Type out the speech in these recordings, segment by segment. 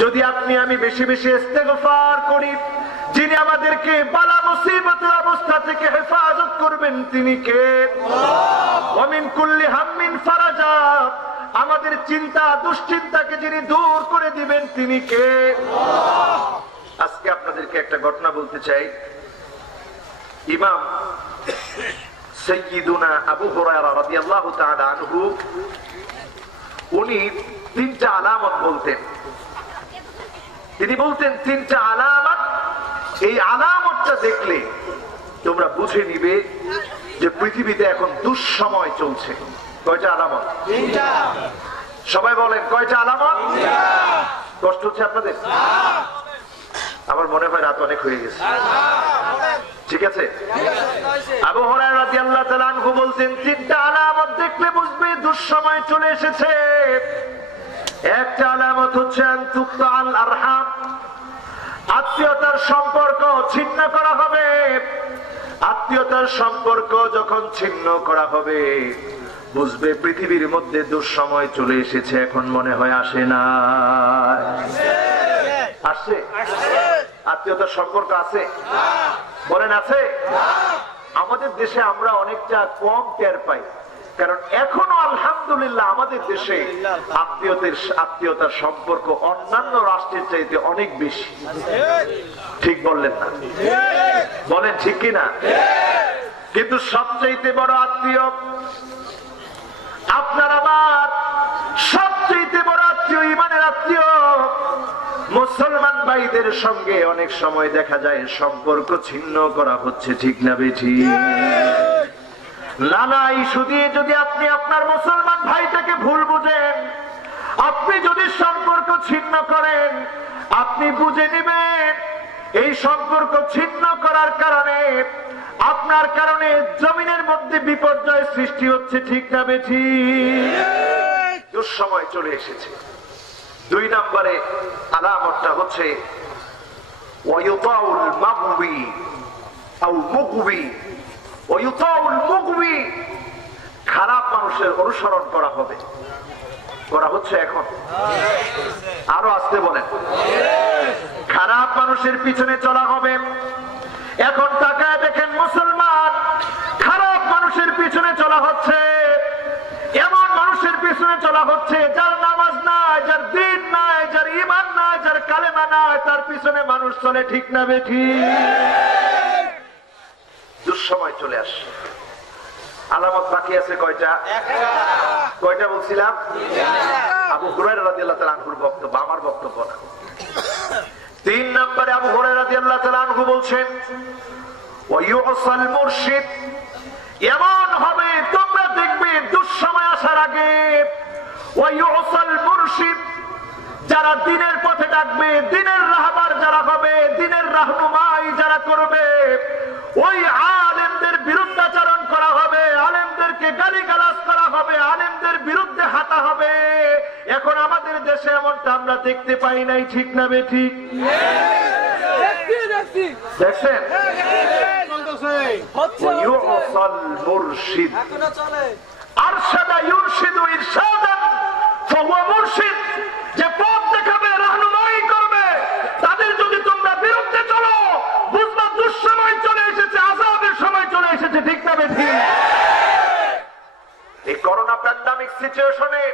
যদি আপনি আমি বেশি বেশি ইস্তেগফার করি, যিনি আমাদেরকে বালা মুসিবতের অবস্থা থেকে হেফাজত করবেন তিনি কে? ওয়া মিন কুল্লি হাম্মিন ফারাজা, আমাদের চিন্তা দুশ্চিন্তাকে যিনি দূর করে দিবেন তিনি কে? আজকে আপনাদেরকে একটা ঘটনা বলতে চাই। ইমাম সাইয়্যিদুনা আবু হুরায়রা রাদিয়াল্লাহু তাআলা আনহু উনি তিনটা আলামত বলতেন। তিনি বলতেন তিনটা আলামত, এই আলামতটা দেখলে তোমরা বুঝে নিবে যে পৃথিবীতে এখন দুঃসময় চলছে। কয়টা আলামত? তিনটা। সবাই বলেন কয়টা আলামত? তিনটা। কষ্ট হচ্ছে আপনাদের? আমার মনে হয় রাত অনেক হয়ে গেছে। ঠিক আছে। আবু হুরায়রা রাদিয়াল্লাহু তাআলা আনহু বলতেন তিনটা আলামত দেখলে বুঝবে দুঃসময় চলে এসেছে। একটা আলামত হচ্ছে আনতুকতাল আরহাম, আত্মীয়তার সম্পর্ক ছিন্ন করা হবে। আত্মীয়তার সম্পর্ক যখন ছিন্ন করা হবে বুঝবে পৃথিবীর মধ্যে দুঃসময় চলে এসেছে। এখন মনে হয় আসে না? আসছে? আত্মীয়তার সম্পর্ক আছে? বলেন আছে? আমাদের দেশে আমরা অনেকটা কম টের পাই, কারণ এখনো আলহামদুলিল্লাহ আমাদের দেশে আত্মীয়তার সম্পর্ক অন্যান্য রাষ্ট্রের চাইতে অনেক বেশি। ঠিক বললেন না? বলেন ঠিক কিনা? কিন্তু সবচাইতে বড় আত্মীয় আপনার আমার, সবচাইতে বড় আত্মীয় ইমানের আত্মীয় মুসলমান ভাইদের সঙ্গে অনেক সময় দেখা যায় সম্পর্ক ছিন্ন করা হচ্ছে। ঠিক না বেঠিক? নানা ইস্যু দিয়ে যদি আপনি আপনার মুসলমান ভাইটাকে ভুল বুঝেন, আপনি যদি সম্পর্ক ছিন্ন করেন, আপনি বুঝে নেবেন এই সম্পর্ক ছিন্ন করার কারণে আপনার কারণে জমিনের মধ্যে বিপর্যয় সৃষ্টি হচ্ছে। ঠিক না বেঠিক? দুঃসময় চলে এসেছে। দুই নম্বরে আলামতটা হচ্ছে ওয়ায়ুতাউল মাগবি আও মুগবি। ওয়ায়ুতাউল মুগবি, খারাপ মানুষের অনুসরণ করা হবে। করা হচ্ছে এখন? আরো আসতে বলেন। খারাপ মানুষের পিছনে চলা হবে। এখন তাকায় দেখেন মুসলমান, খারাপ মানুষের পিছনে চলা হচ্ছে। এমন মানুষের পিছনে চলা হচ্ছে যার নামাজ নাই, যার দ্বীন নাই, যার ঈমান নাই, যার কালেমা নাই, তার পিছনে মানুষ চলে। ঠিক না বেঠিক? দুঃসময় চলে আসে। আলামত বাকি আছে কয়টা? কয়টা বলছিলাম? আবু হুরায়রা রাদিয়াল্লাহু তাআলা আনহুর বক্তব্য, আমার বক্তব্য না। 3 নম্বরে আবু হুরায়রা রাদিয়াল্লাহু তাআলা আনহু বলছেন ওয়ায়ুসাল মুরশিদ, এমন হবে তোমরা দেখবে দুঃসময় আসার আগে ওয়ায়ুসাল মুরশিদ, যারা দ্বীনের পথে ডাকবে, দ্বীনের রাহবার যারা হবে, দ্বীনের রাহনুমাই যারা করবে, ওই আলেমদের বিরুদ্ধাচরণ করা হবে, আলেমদেরকে গালিগালাজ করা হবে, আলেমদের বিরুদ্ধে হাঁটা হবে। এখন আমাদের দেশে এমনটা আমরা দেখতে পাই নাই। ঠিক না বেঠিক? দেখছেন? ওয়ায়ুসাল মুরশিদ আরশাদা ইরশিদু ইরশাদান ফাহুয়া মুরশিদ, যে পথ দেখাবে, রাহনুমাই করবে, তাদের যদি তোমরা বিরুদ্ধে চলো বুঝবা দুঃসময় চলে এসেছে, আযাবের সময় চলে এসেছে। ঠিক না বেঠিক? এই করোনা প্যান্ডামিক সিচুয়েশনে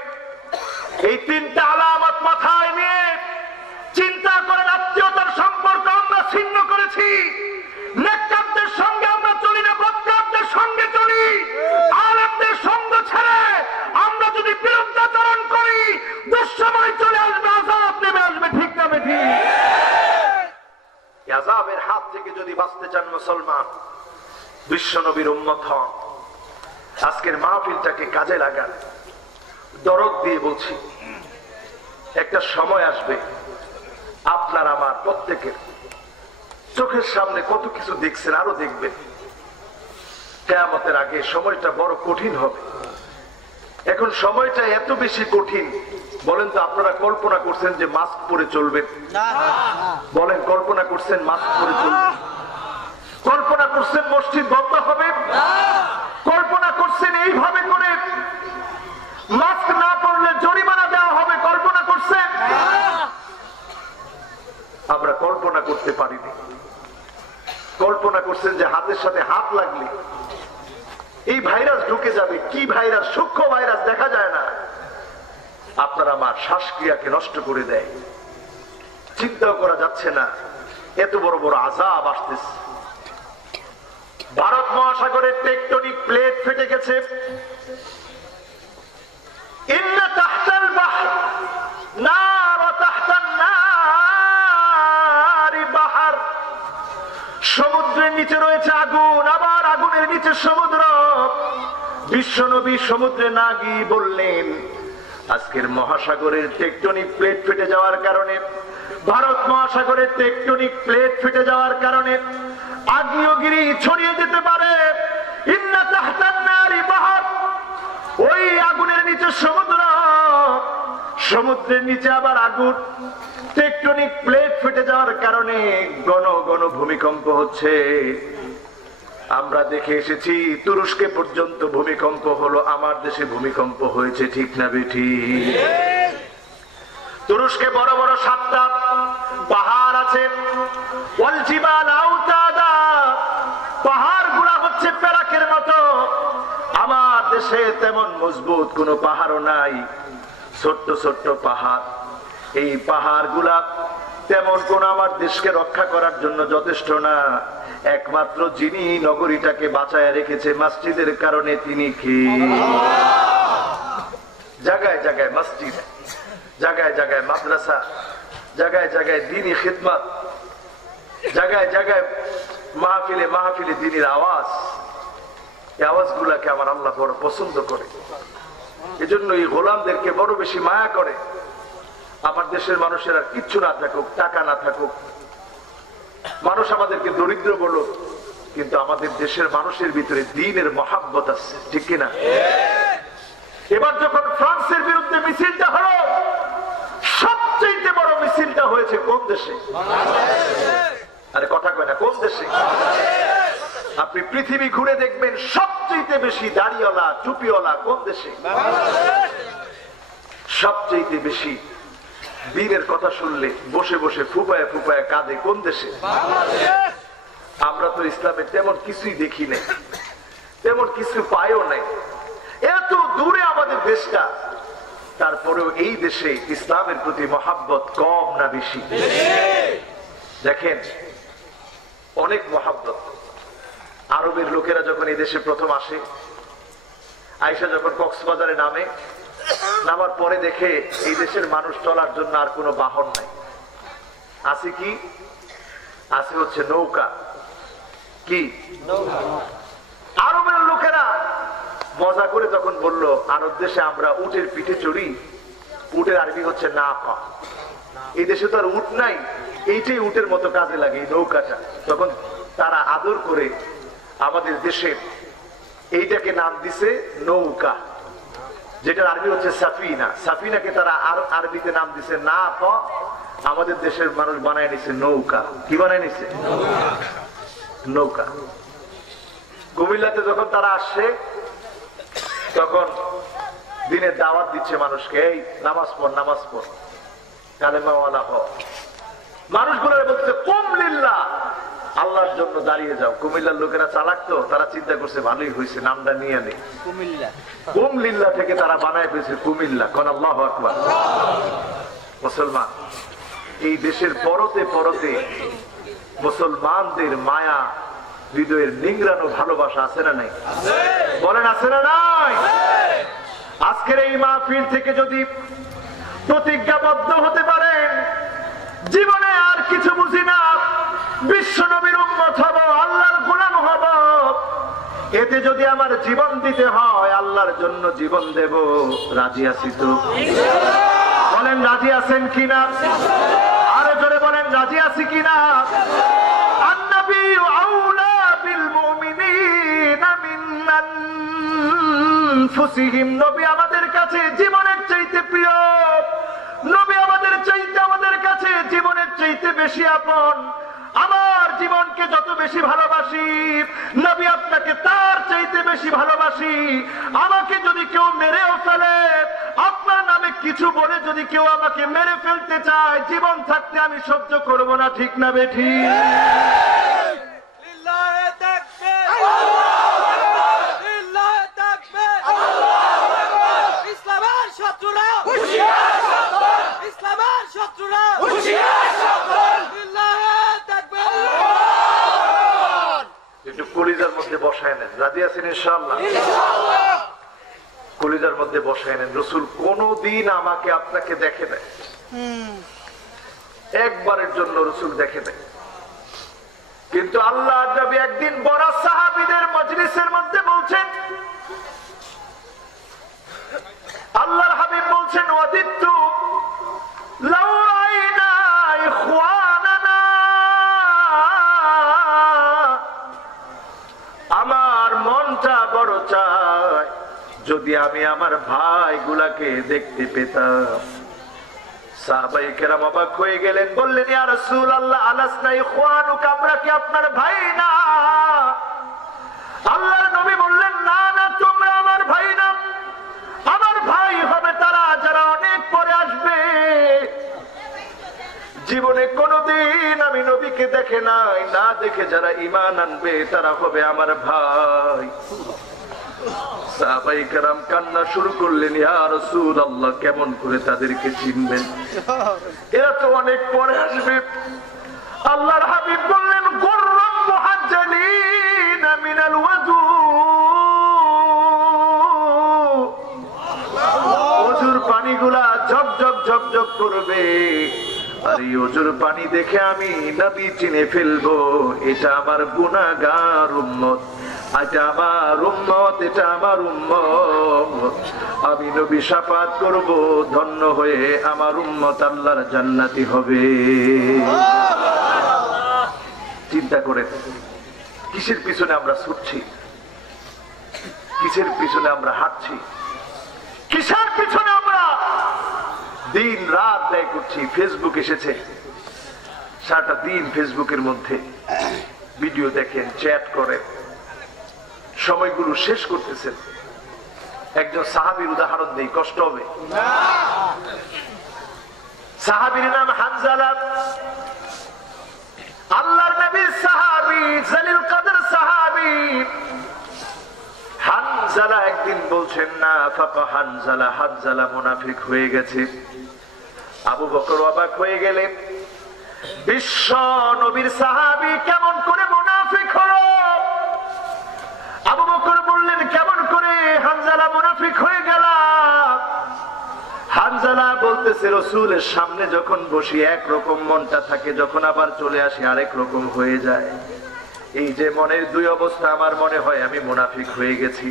এই তিনটা আলামত মাথায় নিয়ে চিন্তা করেন। আত্মীয়তার সম্পর্ক আমরা ছিন্ন করেছি। নেককারদের সঙ্গে আমরা চলি না, বদকারদের সঙ্গে চলি। আলেমদের সঙ্গ ছেড়ে আমরা যদি বিরুদ্ধাচরণ করি দুঃসময় চলে আসবে, আযাব নেমে আসবে। ঠিক না বেঠিক? এই আযাবের হাত থেকে যদি বাঁচতে চান মুসলমান, বিশ্ব নবীর উম্মত হন, আজকের মাহফিলটাকে কাজে লাগান। দরদ দিয়ে বলছি, একটা সময় আসবে আপনার আমার প্রত্যেকের চোখের সামনে কত কিছু দেখছেন, আরো দেখবেন। কিয়ামতের আগে সময়টা বড় কঠিন হবে। এখন সময়টা এত বেশি কঠিন, বলেন তো আপনারা কল্পনা করছেন যে মাস্ক পরে চলবেন? বলেন কল্পনা করছেন মাস্ক পরে চলবেন? কল্পনা করছেন মসজিদ বন্ধ হবে? কল্পনা করছেন এইভাবে করে মাস্ক না পরলে জরিমানা দেওয়া হবে? কল্পনা করছেন? কল্পনা করতে পারিনি। কল্পনা করছেন যে হাতের সাথে হাত লাগলে এই ভাইরাস ঢুকে যাবে। কি ভাইরাস? সূক্ষ্ম ভাইরাস, দেখা যায় না। আপনার আমার শ্বাসক্রিয়াকে নষ্ট করে দেয়। চিন্তাও করা যাচ্ছে না এত বড় বড় আযাব আসতেছে। ভারত মহাসাগরের টেকটনিক প্লেট ফেটে গেছে। ইন্না তাহতাল বাহর নার ওয়া তাহতান নারি বাহর। সমুদ্রের নিচে রয়েছে আগুন, আবার আগুনের নিচে সমুদ্র। বিশ্বনবী সমুদ্রে না গিয়ে বললেন, আজকের মহাসাগরের টেকটনিক প্লেট ফেটে যাওয়ার কারণে, ভারত মহাসাগরের টেকটনিক প্লেট ফেটে যাওয়ার কারণে আগ্নেয়গিরি ছড়িয়ে যেতে পারে। ইন্না তাহতান নারি বাহর, ওই আগুনের নিচে সমুদ্র, সমুদ্রের নিচে আবার আগুন। টেকটনিক প্লেট ফেটে যাওয়ার কারণে ঘন ঘন ভূমিকম্প হচ্ছে। আমরা দেখে এসেছি তুরস্কে পর্যন্ত ভূমিকম্প হলো, আমার দেশে ভূমিকম্প হয়েছে, ঠিক না বেঠিক? তুরস্কে বড় বড় 7টা পাহাড় আছে। পাহাড় গুলা হচ্ছে পেরাকের মতো। আমার দেশে তেমন মজবুত কোন পাহাড়ও নাই, ছোট্ট ছোট্ট পাহাড়। এই পাহাড় গুলা তেমন কোন আমার দেশকে রক্ষা করার জন্য যথেষ্ট না। একমাত্র যিনি নগরীটাকে বাঁচায় রেখেছে মসজিদের কারণে, তিনি কি? জায়গায় জায়গায় মসজিদ, জায়গায় জায়গায় মাদ্রাসা, জায়গায় জায়গায় দ্বীনি খিদমত, জায়গায় জায়গায় মাহফিলে মাহফিলে দ্বীনের আওয়াজ। এই আওয়াজগুলাকে আমার আল্লাহ বড় পছন্দ করে। এজন্য এই গোলামদেরকে বড় বেশি মায়া করে। আমার দেশের মানুষের আর কিচ্ছু না থাকুক, টাকা না থাকুক, মানুষ আমাদেরকে দরিদ্র বলুক, কিন্তু আমাদের দেশের মানুষের ভিতরে দ্বীনের মহাব্বত আছে, ঠিক কিনা? এবার যখন ফ্রান্সের বিরুদ্ধে মিছিলটা হলো, সবচেয়ে বড় মিছিলটা হয়েছে কোন দেশে? আরে কথা কয় না, কোন দেশে? আপনি পৃথিবী ঘুরে দেখবেন সবচেয়ে বেশি দাড়িওয়ালা টুপিওয়ালা কোন দেশে? সবচেয়ে বেশি বীরের কথা শুনলে বসে বসে ফুপায় ফুপায় কাঁদে কোন দেশে? আমরা তো ইসলামে তেমন কিছুই দেখি নাই, তেমন কিছু পাইও নাই। এত দূরে আমাদের দেশটা, তারপরেও এই দেশে ইসলামের প্রতি মহাব্বত কম না বেশি? দেখেন, অনেক মহাব্বত। আরবের লোকেরা যখন এই দেশে প্রথম আসে, আয়েশা যখন কক্সবাজারে নামে, নামার পরে দেখে এই দেশের মানুষ চলার জন্য আর কোনো বাহন নাই। আছে কি? আছে হচ্ছে নৌকা। কি? আরবের লোকেরা মজা করে তখন বলল, আরব দেশে আমরা উটের পিঠে চড়ি। উটের আরবি হচ্ছে নাকা। এই দেশে তো আর উট নাই, এইটাই উটের মতো কাজে লাগে এই নৌকাটা। তখন তারা আদর করে আমাদের দেশে এইটাকে নাম দিছে নৌকা, যেটার আরবি হচ্ছে সাফিনা। সাফিনাকে তারা আরবিতে নাম দিছে নাকা। আমাদের দেশের মানুষ বানায় নিছে নৌকা। কি বানায় নিছে? নৌকা। কুমিল্লাতে যখন তারা আসছে, তখন দিনের দাওয়াত দিচ্ছে মানুষকে, এই নামাজ পড়, নামাজ পড়, কালেমাওয়ালা হ। মানুষগুলো বলছে কুম লিল্লাহ, আল্লাহর জন্য দাঁড়িয়ে যাও। কুমিল্লার লোকেরা চালাক তো, তারা চিন্তা করছে ভালোই হয়েছে, নামটা নিয়ে নেই। কুম লিল্লাহ থেকে তারা বানায় পেয়েছে কুমিল্লা। কোন আল্লাহু আকবার। মুসলমান, এই দেশের পরতে পরতে মুসলমানদের মায়া হৃদয়ের নিংড়ানো ভালোবাসা আছে না নাই? বলেন আছে না নাই? আজকের এই মাহফিল থেকে যদি প্রতিজ্ঞাবদ্ধ হতে পারেন, জীবনে আর কিছু বুঝি না, বিশ্ব নবীর উম্মত হব, আল্লাহর গোলাম হব, এতে যদি আমার জীবন দিতে হয় আল্লাহর জন্য জীবন দেব, রাজি আছি তো? বলেন রাজি আছেন কিনা? আরে জোরে বলেন রাজি আছি কিনা? আন-নবী আউলা বিল মুমিনিনা মিন আনফুসিহিম। নবী আমাদের কাছে জীবনের চাইতে প্রিয়, নবী আমাদের চাইতে আমাদের কাছে জীবনের চাইতে বেশি আপন। আমার জীবনকে যত বেশি ভালোবাসি, নবী আপনাকে তার চাইতে বেশি ভালোবাসি। আমাকে যদি কেউ মেরেও ফেলে, আপনার নামে নামে কিছু বলে যদি কেউ আমাকে মেরে ফেলতে চায়, জীবন থাকতে আমি সহ্য করব না, ঠিক না বেঠি? ইসলামের শত্রুরা, ইসলামের শত্রুরা, একটু কলিজার মধ্যে বসায় নেন। রাজি আছেন ইনশাআল্লাহ? কলিজার মধ্যে বসায় নেন। রাসূল কোনদিন আমাকে আপনাকে দেখে নাই, একবারের জন্য রাসূল দেখে নাই। কিন্তু আল্লাহ নবী একদিন বড় সাহাবীদের মজলিসের মধ্যে বলছেন, আল্লাহর হাবিব বলছেন, ওয়াদিতু লাউ রাইনা ইখওয়ানানা, আমার মনটা বড় চায় যদি আমি আমার ভাইগুলাকে দেখতে পেতাম। সাহাবায়ে কেরাম অবাক হয়ে গেলেন, বললেন, ইয়া রাসূলুল্লাহ, আলাসনা ইখওয়ানুকা, আমরা কি আপনার ভাই না? আল্লাহর নবী বললেন, না না, তোমরা আমার ভাই না। আমার ভাই হবে তারা যারা অনেক পরে আসবে। জীবনে কোনদিন আমি নবীকে দেখে নাই, না দেখে যারা ঈমান আনবে তারা হবে আমার ভাই। সাহাবায়ে কেরাম কান্না শুরু করলেন, ইয়া রাসূলুল্লাহ, কেমন করে তাদেরকে চিনবেন? এরা তো অনেক পরে আসবে। আল্লাহর হাবিব বললেন, গুররাম মুহাজ্জালিন মিনাল ওয়াজু, ওজুর পানিগুলা ঝকঝক ঝকঝক করবে। আর এই ওজুর পানি দেখে আমি নবী চিনে ফেলবো, এটা আমার গুনাহগার উম্মত, এটা আমার উম্মত, এটা আমার উম্মত। আমি নবী শাফাত করব, ধন্য হয়ে আমার উম্মত আল্লাহর জান্নাতি হবে। চিন্তা করে কিসের পিছনে আমরা ছুটছি, কিসের পিছনে আমরা হাঁটছি, কিসের পিছনে আমরা দিন রাত ব্যয় করছি। ফেসবুক এসেছে, সারাটা দিন ফেসবুকের মধ্যে ভিডিও দেখেন, চ্যাট করেন, সময়গুলো শেষ করতেছেন। একজন সাহাবীর উদাহরণ দেই, কষ্ট হবে। সাহাবীর নাম হানজালা, আল্লাহর নবীর সাহাবী, জলিল কদর সাহাবী। হানজালা একদিন বলছেন, না ফাকা হানজালা, হানজালা মুনাফিক হয়ে গেছে। আবু বকর অবাক হয়ে গেলেন, বিশ্ব নবীর সাহাবী কেমন করে মুনাফিক হলো? আবু বকর বললেন, কেমন করে হানজালা মুনাফিক হয়ে গেল? হানজালা বলতেছে, রাসূলের সামনে যখন বসি একরকম মনটা থাকে, যখন আবার চলে আসি আরেক রকম হয়ে যায়। এই যে মনের দুই অবস্থা, আমার মনে হয় আমি মুনাফিক হয়ে গেছি।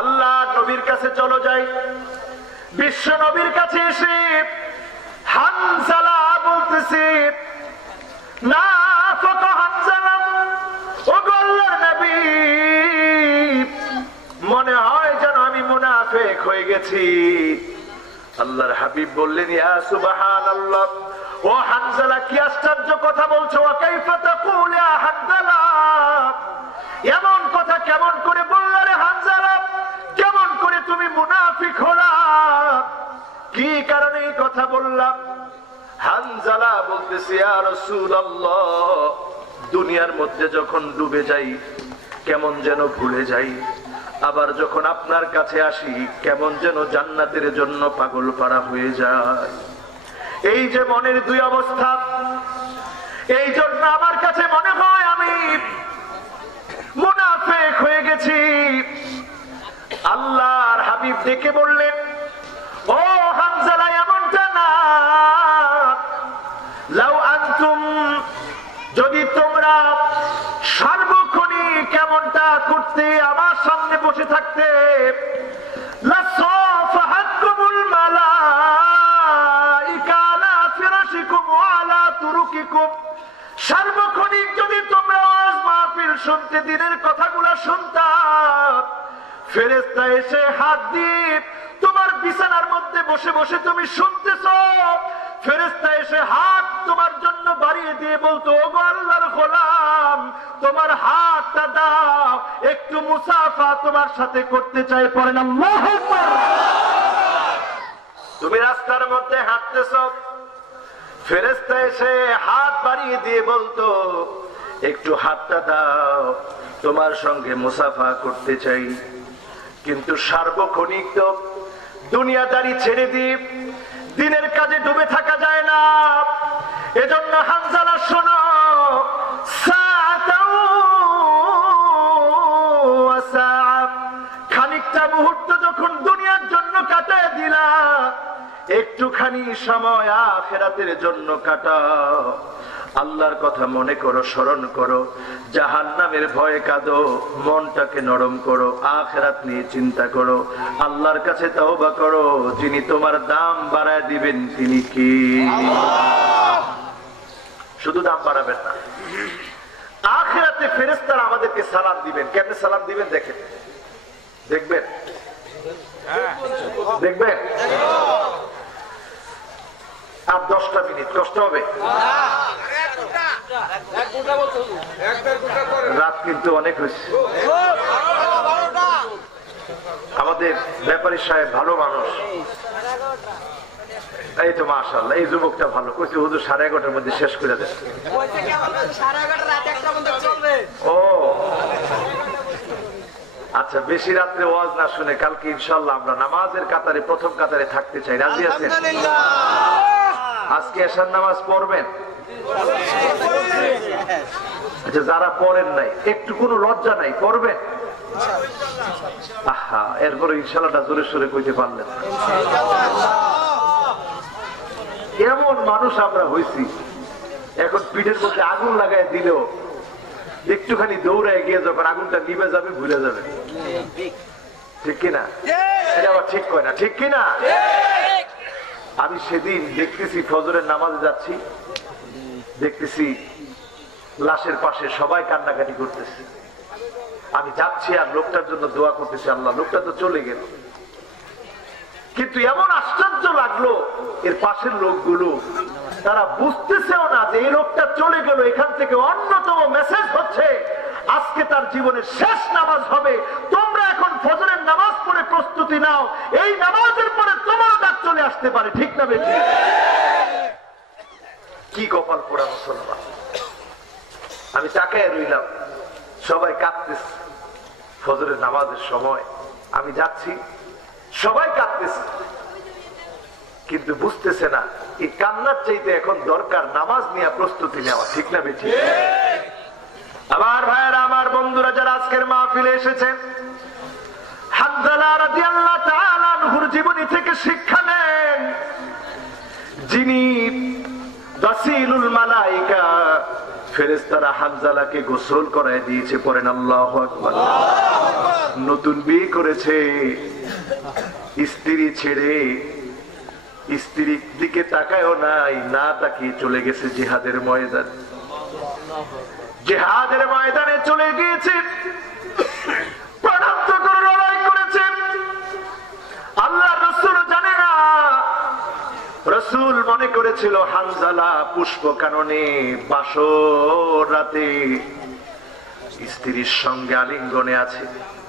আল্লাহ নবীর কাছে চলো যাই। বিশ্ব নবীর কাছে এসে হানজালা বলতেছে, না ফাকা হানজালা, ও আল্লাহর নবী, মনে হয় যেন আমি মুনাফিক হয়ে গেছি। আল্লাহর হাবিব বললেন, ইয়া সুবহানাল্লাহ, ও হানজালা, কি আশ্চর্য কথা বলছো? ওয়া কাইফা তাকুল ইয়া হানজালা, এমন কথা কেমন করে বললে রে হানজালা? কেমন করে তুমি মুনাফিক হলা? কি কারণে এই কথা বললাম? হানজালা বলতেছে, ইয়া রাসূলুল্লাহ, দুনিয়ার মধ্যে যখন ডুবে যাই কেমন যেন ভুলে যাই, আবার যখন আপনার কাছে আসি কেমন যেন জান্নাতের জন্য পাগল পারা হয়ে যায়। এই যে মনের দুই অবস্থা, এই জন্য আমার কাছে মনে হয় আমি মুনাফিক হয়ে গেছি। আল্লাহর হাবিব দেখে বললেন, ও হানজালা, এমনটা না। লাউ আনতুম, যদি তোমরা সার্বক্ষণিক কেমনটা করতে, আমার সামনে বসে থাকতে, লাসাফাহাতকুমুল মালাইকা আলা ফিরাশিকুম ওয়া আলা তুরুকিকুম, সার্বক্ষণিক যদি তোমরা ওয়াজ মাহফিল শুনতে, দিনের কথাগুলো শুনতা, ফেরেশতা এসে হাত দিয়ে তোমার বিছানার মধ্যে বসে বসে তুমি শুনতেছো, ফেরেশতা এসে হাত তোমার জন্য বাড়িয়ে দিয়ে বলতো, ওগো আল্লাহর গোলাম, তোমার হাতটা দাও, একটু মুসাফা তোমার সাথে করতে চাই। পড়েন আল্লাহু আকবার। তুমি রাস্তার মধ্যে হাঁটতেছ, ফেরেশতা এসে হাত বাড়িয়ে দিয়ে বলতো একটু হাতটা দাও, তোমার সঙ্গে মুসাফা করতে চাই। কিন্তু সার্বক্ষণিক তো দুনিয়াদারি ছেড়ে দিয়ে দিনের কাজে ডুবে থাকা যায় না। এজন্য হানজালা শোনো, খানিকটা মুহূর্ত যখন দুনিয়ার জন্য কাটায় দিলা, একটুখানি সময় আখিরাতের জন্য কাটাও। আল্লাহর কথা মনে করো, স্মরণ করো, জাহান্নামের ভয়ে কাঁদো, মনটাকে নরম করো, আখিরাত নিয়ে চিন্তা করো, আল্লাহর কাছে তওবা করো। যিনি তোমার দাম বাড়ায় দিবেন তিনি কি? শুধু দাম বাড়াবেন না, আখিরাতে ফেরেশতারা আমাদেরকে সালাম দিবেন। কেমনে সালাম দিবেন দেখেন, দেখবেন দেখবেন। আর 10টা মিনিট কষ্ট হবে, রাত কিন্তু অনেক হয়েছে। আমাদের ব্যাপারী সাহেব ভালো মানুষ, এই তো মাশাআল্লাহ, এই যুবকটা ভালো কইছে, হুজুর 11:30টার মধ্যে শেষ করে দেন। ও আচ্ছা, বেশি রাত্রে ওয়াজ না শুনে কালকে ইনশাআল্লাহ আমরা নামাজের কাতারে প্রথম কাতারে থাকতে চাই, রাজি আছেন? আজকে এশার নামাজ পড়বেন? আচ্ছা, যারা পড়েন নাই একটু কোনো লজ্জা নাই, পড়বেন? আহা, এরপরে ইনশাআল্লাহ জোরে সোরে কইতে পারলেন। এমন মানুষ আমরা হইছি, এখন পিঠের মধ্যে আগুন লাগায় দিলেও একটুখানি দৌড়ায় গিয়ে যখন আগুনটা নিভে যাবে ভুলে যাবে, ঠিক কিনা? এটা আবার ঠিক কয় না, ঠিক কিনা? আমি সেদিন দেখতেছি ফজরের নামাজে যাচ্ছি, দেখতেছি লাশের পাশে সবাই কান্নাকাটি করতেছে। আমি যাচ্ছি আর লোকটার জন্য দোয়া করতেছি, আল্লাহ লোকটা তো চলে গেল। কিন্তু এমন আশ্চর্য লাগলো, এর পাশের লোকগুলো তারা বুঝতেছেও না যে এই লোকটা চলে গেল। এখান থেকে অন্যতম মেসেজ হচ্ছে আজকে তার জীবনের শেষ নামাজ হবে। তোমরা এখন ফজরের নামাজ পড়ে প্রস্তুতি নাও, এই নামাজের পরে তোমার ডাক চলে আসতে পারে, ঠিক না বেশি? কি কপাল পোড়া মুসলমান। আমি তাকায় রইলাম, সবাই কাঁদতেছে। ফজরের নামাজের সময় আমি যাচ্ছি, সবাই কাঁদতেছে, কিন্তু বুঝতেছে না এই কান্নার চাইতে এখন দরকার নামাজ নিয়ে প্রস্তুতি নেওয়া, ঠিক না বেশি? আমার ভাইয়েরা, আমার বন্ধুরা যারা আজকের মাহফিলে এসেছেন, হানজালা রাদিয়াল্লাহু তাআলা আনহুর জীবনী থেকে শিক্ষা নেন। যিনি গাসিলুল মালায়েকা, ফেরেশতারা হানজালাকে গোসল করায় দিয়েছে, পড়েন আল্লাহু আকবার। নতুন বিয়ে করেছে, স্ত্রী ছেড়ে স্ত্রীর দিকে তাকায়ও নাই, না তাকিয়ে চলে গেছে জিহাদের ময়দানে। জিহাদের ময়দানে চলে গিয়েছে, প্রাণান্ত করে লড়াই করেছে। আল্লাহ রাসূল জানে না, রাসূল মনে করেছিল হানজালা পুষ্প কাননে বাসর রাতে স্ত্রীর সঙ্গে আলিঙ্গনে আছে,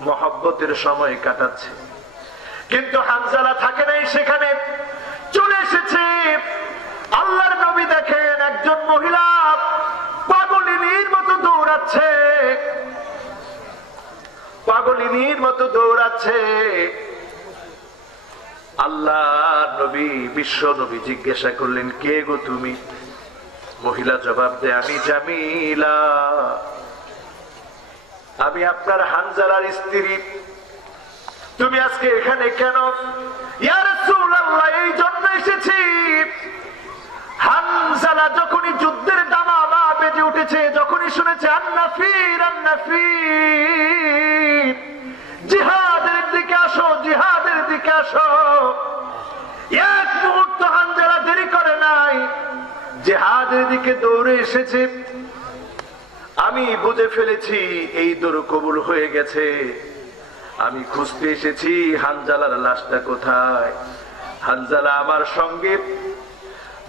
মহব্বতের সময় কাটাচ্ছে। কিন্তু হানজালা থাকে নাই সেখানে, চলে এসেছে। আল্লাহর নবী দেখেন একজন মহিলা পাগলিনীর মতো দৌড়াচ্ছে, পাগলিনীর মতো দৌড়াচ্ছে। আল্লাহ নবী, বিশ্ব নবী জিজ্ঞাসা করলেন, কে গো তুমি? মহিলা জবাব দেয়, আমি জামিলা, আমি আপনার হানজালার স্ত্রী। তুমি আজকে এখানে কেন? ইয়া রাসূলুল্লাহ, এই জন্য এসেছি, হানজালা যখনই যুদ্ধের দামামা বেজে উঠেছে, যখনই শুনেছে আন্নাফির আন্নাফির, জিহাদের দিকে আসো, জিহাদের দিকে আসো, এক মুহূর্ত হানজালা দেরি করে নাই, জিহাদের দিকে দৌড়ে এসেছে। আমি বুঝে ফেলেছি এই দৌড় কবুল হয়ে গেছে। আমি খুঁজতে এসেছি হানজালার লাশটা কোথায়। হানজালা আমার সঙ্গে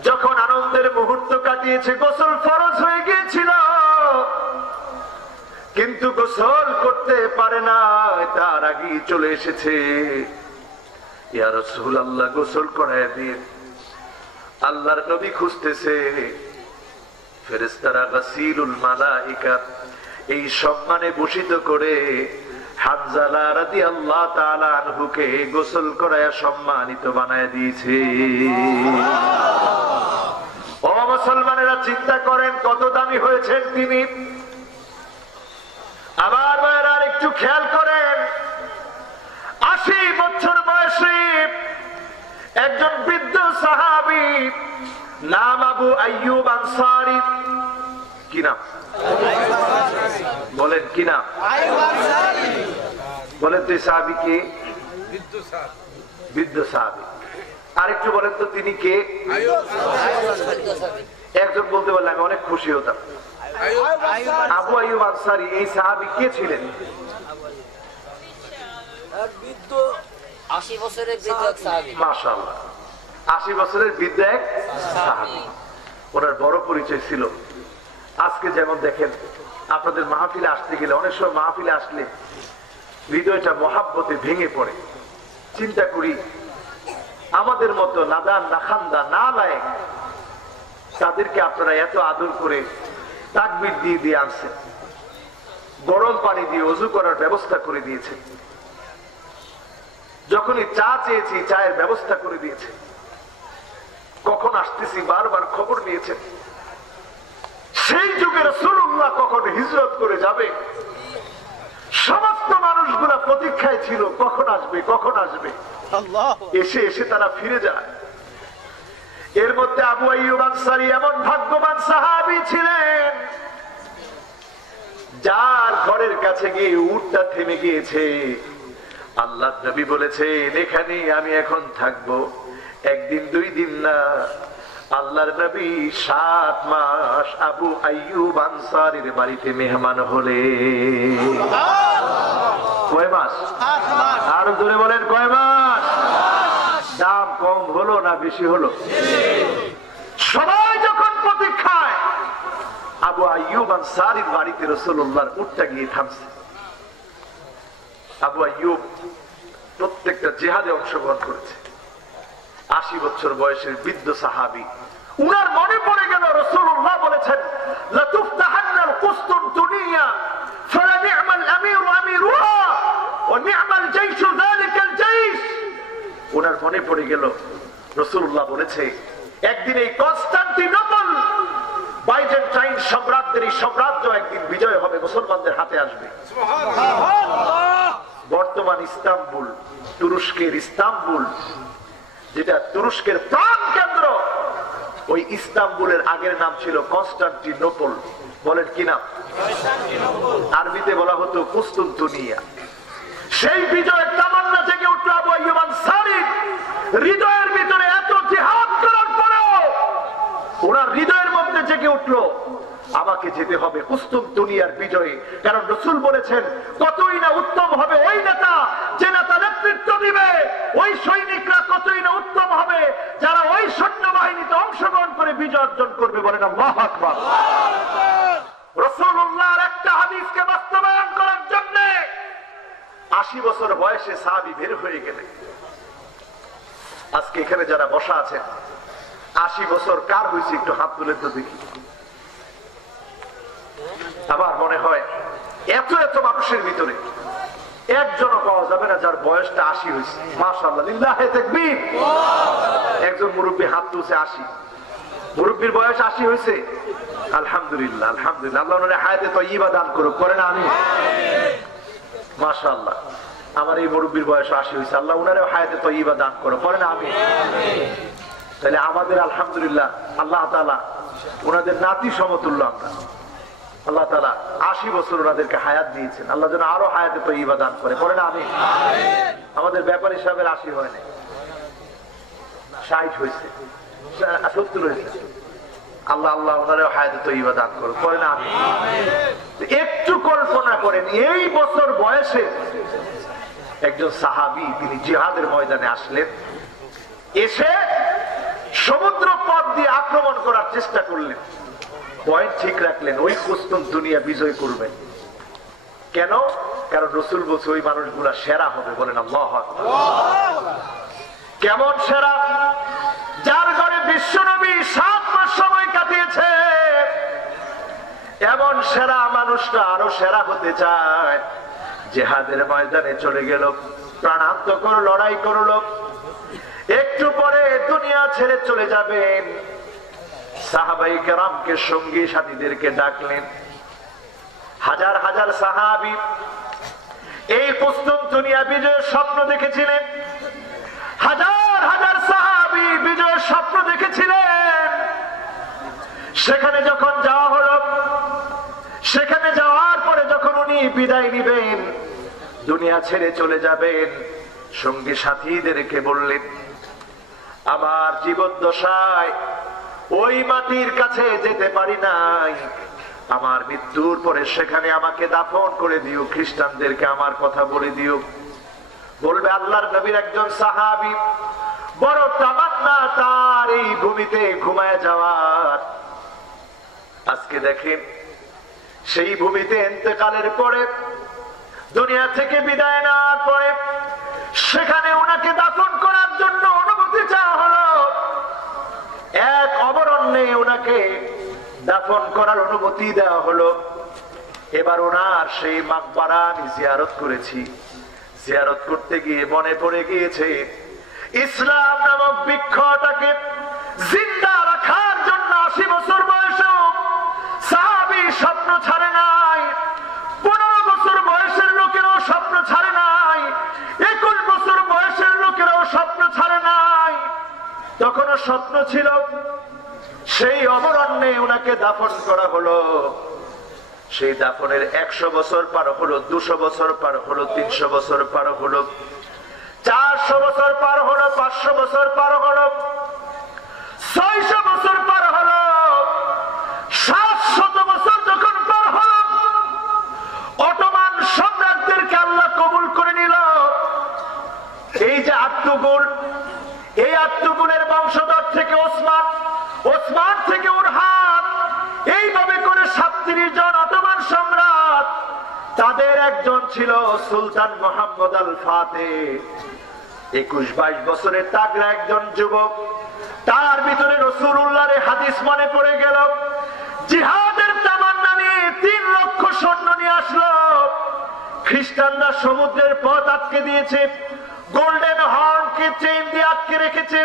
যখন আনন্দের মুহূর্ত কাটিয়েছে, গোসল ফরজ হয়ে গিয়েছিল, কিন্তু গোসল করতে পারে না, তার আগেই চলে এসেছে। ইয়া রাসূলুল্লাহ গোসল করায় দিন। আল্লাহর নবী খুঁজতেছে, ফেরেশতারা গাসিলুল মালাইকা এই সম্মানে ভূষিত করে হানজালা রাদিয়াল্লাহু তাআলা আনহুকে গোসল করায় সম্মানিত বানায় দিয়েছে। ও মুসলমানেরা, চিন্তা করেন কত দামি হয়েছেন তিনি। আবার আর একটু খেয়াল করেন, 80 বছর বয়সী একজন বৃদ্ধ সাহাবী, নাম আবু আইয়ুব আনসারী। কি নাম বলেন? কি নাম বলেন তো? সাহাবী কে? বৃদ্ধ সাহাবী। আরেকটু বলেন তো তিনি কে? একজন বলতে পারলে আমি অনেক খুশি হতাম। আবু আইয়ুব আনসারী এই সাহাবী কে ছিলেন? 80 বছরের বৃদ্ধ এক সাহাবী। মাশাআল্লাহ, 80 বছরের বৃদ্ধ এক সাহাবী। ওনার বড় পরিচয় ছিল। আজকে যেমন দেখেন, আপনাদের মাহফিলে আসতে গেলে অনেক সময় মাহফিলে আসলে হৃদয়টা মহাব্বতে ভেঙে পড়ে। চিন্তা করি, আমাদের মতো নাদান নাখান্দা না লায়েক তাদেরকে আপনারা এত আদর করে তাকবীর দিয়ে দিয়ে আনছেন, গরম পানি দিয়ে ওযু করার ব্যবস্থা করে দিয়েছেন, যখনই চা চেয়েছি চায়ের ব্যবস্থা করে দিয়েছে, কখন আসতেছি বারবার খবর নিয়েছেন। সেই যুগে রাসূলুল্লাহ কখন হিজরত করে যাবে, সমস্ত মানুষগুলা প্রতীক্ষায় ছিল কখন আসবে কখন আসবে। এসে এসে তারা ফিরে যায়। এর মধ্যে আবু আইয়ুব আনসারী এমন ভাগ্যবান সাহাবী ছিলেন, যার ঘরের কাছে গিয়ে উটটা থেমে গিয়েছে। আল্লাহর নবী বলেছেন, এখানে আমি এখন থাকবো, একদিন দুই দিন না। আল্লাহর নবী 7 মাস আবু আইয়ুব আনসারীর বাড়িতে মেহমান হলে। কয় মাস? আরো জোরে বলেন, কয় মাস? দাম কম হলো না বেশি হলো? সবাই যখন প্রতীক্ষায়, আবু আইয়ুব আনসারীর বাড়িতে রাসূলুল্লাহর উটটা গিয়ে থামছে। আবু আইয়ুব প্রত্যেকটা জিহাদে অংশগ্রহণ করেছে। 80 বছর বয়সের বৃদ্ধ সাহাবী। উনার মনে পড়ে গেল রাসূলুল্লাহ বলেছেন, লা তুফতাহান্নাল কুসতুনতুনিয়া ফালা নি'মাল আমিরু আমিরুহা ওয়া নি'মাল জাইশু যালিকাল জাইশ। উনার মনে পড়ে গেল রাসূলুল্লাহ বলেছে, একদিন এই কনস্টান্টিনোপল বাইজেন্টাইন সম্রাটদের এই সাম্রাজ্য একদিন বিজয় হবে, মুসলমানদের হাতে আসবে। বর্তমান ইস্তাম্বুল, তুরস্কের ইস্তাম্বুল, যেটা তুরস্কের প্রাণ কেন্দ্র, ওই ইস্তাম্বুলের আগের নাম ছিল কনস্টান্টিনোপল। বলেন কি নাম? আরবিতে বলা হতো কুস্তুনতুনিয়া। সেই বিজয়ের তামান্না জেগে উঠল আবু আইয়ুব আনসারীর হৃদয়ের ভিতরে। এত জিহাদ করার পরেও ওনার হৃদয়ের মধ্যে জেগে উঠল, আমাকে যেতে হবে কুস্তুনতুনিয়ার বিজয়ে। কারণ রাসূল বলেছেন, কতই না উত্তম হবে ওই নেতা যে নেতা নেতৃত্ব দিবে, ওই সৈনিকরা কতই না উত্তম হবে যারা ওই সৈন্যবাহিনীতে অংশগ্রহণ করে বিজয় অর্জন করবে। বলেন আল্লাহু আকবার। রাসূলুল্লাহর একটা হাদিসকে বাস্তবায়ন করার জন্য 80 বছর বয়সে সাহাবী বের হয়ে গেলেন। আজকে এখানে যারা বসা আছেন, 80 বছর কার হয়েছে একটু হাত তুলে তো দেখি। আমার মনে হয় এত এত মানুষের ভিতরে একজনও পাওয়া যাবে না যার বয়সটা 80 হয়েছে। মাশাআল্লাহ, লিল্লাহি তাকবীর। একজন মুরব্বী হাত তুলছে 80। মুরব্বীর বয়স 80 হয়েছে। আলহামদুলিল্লাহ, আলহামদুলিল্লাহ। আল্লাহ ওনার হায়াতে তাইয়্যিবা দান করুক। করেন আমিন। মাশাআল্লাহ, আমার এই মুরব্বীর বয়স 80 হয়েছে। আল্লাহ ওনারও হায়াতে তাইয়্যিবা দান করুক। করেন আমিন। তাহলে আমাদের আলহামদুলিল্লাহ আল্লাহ তাআলা ওনাদের নাতি সমতুল্য। আমরা আল্লাহ তাআলা 80 বছর ওনাদেরকে হায়াত দিয়েছেন। আল্লাহ যেন আরো হায়াতে তাইয়্যিবা দান করে। পড়েন আমিন। আমাদের ব্যাপারী সাহেবের 80 হয় নাই, 60 হয়েছে, 70 হয়েছে। আল্লাহ আল্লাহ ওনারও হায়াতে তাইয়্যিবা দান করুন। পড়েন আমিন। একটু কল্পনা করেন, এই বছর বয়সে একজন সাহাবী তিনি জিহাদের ময়দানে আসলেন। এসে সমুদ্র পথ দিয়ে আক্রমণ করার চেষ্টা করলেন। পয়েন্ট ঠিক রাখলেন, ওই কুস্তুনতুনিয়া বিজয় করবেন। কেন? কারণ রাসূল বলছে ওই মানুষগুলা সেরা হবে। বলেন আল্লাহু আকবার। কেমন সেরা, যার ঘরে বিশ্বনবী 7 মাস সময় কাটিয়েছে, এমন সেরা মানুষটা আরো সেরা হতে চায়। জিহাদের ময়দানে চলে গেল, প্রাণান্তকর লড়াই করলো, একটু পরে দুনিয়া ছেড়ে চলে যাবেন। সাহাবাই কেরামকে, সঙ্গী সাথীদেরকে ডাকলেন। হাজার হাজার সাহাবী এই কুস্তুনতুনিয়া বিজয়ের স্বপ্ন দেখেছিলেন, হাজার হাজার সাহাবী বিজয়ের স্বপ্ন দেখেছিলেন। সেখানে যখন যাওয়া হলো, সেখানে যাওয়ার পরে যখন উনি বিদায় নিবেন, দুনিয়া ছেড়ে চলে যাবেন, সঙ্গী সাথীদেরকে বললেন, আমার জীবদ্দশায় ওই মাটির কাছে যেতে পারি নাই, আমার মৃত্যুর পরে সেখানে আমাকে দাফন করে দিও, খ্রিস্টানদেরকে আমার কথা বলে দিও। বলবে আল্লাহর নবীর একজন সাহাবী, বড় তামান্না তার এই ভূমিতে ঘুমায় যাওয়ার। আজকে দেখেন, সেই ভূমিতে ইন্তেকালের পরে, দুনিয়া থেকে বিদায় নেওয়ার পরে, সেখানে ওনাকে দাফন করার জন্য অনুমতি চাওয়া হলো। এক অবরণ্যে ওনাকে দাফন করার অনুমতি দেওয়া হলো। এবার ওনার সেই মাকবারা আমি জিয়ারত করেছি। জিয়ারত করতে গিয়ে মনে পড়ে গিয়েছে, ইসলাম নামক বৃক্ষটাকে জিন্দা রাখার জন্য 80 বছর বয়সেও সাহাবী স্বপ্ন ছাড়ে নাই, 15 বছর বয়সের লোকেরাও স্বপ্ন ছাড়ে নাই, 21 বছর বয়সের লোকেরাও স্বপ্ন ছাড়ে নাই। তখনও স্বপ্ন ছিল। সেই অবরণ্যে ওনাকে দাফন করা হলো। সেই দাফনের 100 বছর পার হলো, 200 বছর পার হলো, 300 বছর পার হলো, 400 বছর পার হলো, 500 বছর পার হলো, 600 বছর পার হলো, 700 বছর যখন পার হলো, অটোমান সম্রাটদেরকে আল্লাহ কবুল করে নিল। এই যে আত্মগুণ, এই আত্মগুণের বংশধর থেকে ওসমান, ওসমান থেকে উরহান, এইভাবে করে 37 জন অটোমান সম্রাট। তাদের একজন ছিল সুলতান মুহাম্মদ আল ফাতেহ। 21-22 বছরের তাগড়া একজন যুবক। তার ভিতরে রাসূলুল্লাহর হাদিস মনে পড়ে গেল। জিহাদের তামান্না নিয়ে 3 লক্ষ সৈন্য নিয়ে আসলো। খ্রিস্টানরা সমুদ্রের পথ আটকে দিয়েছে, গোল্ডেন হর্নকে চেইন দিয়ে আটকে রেখেছে,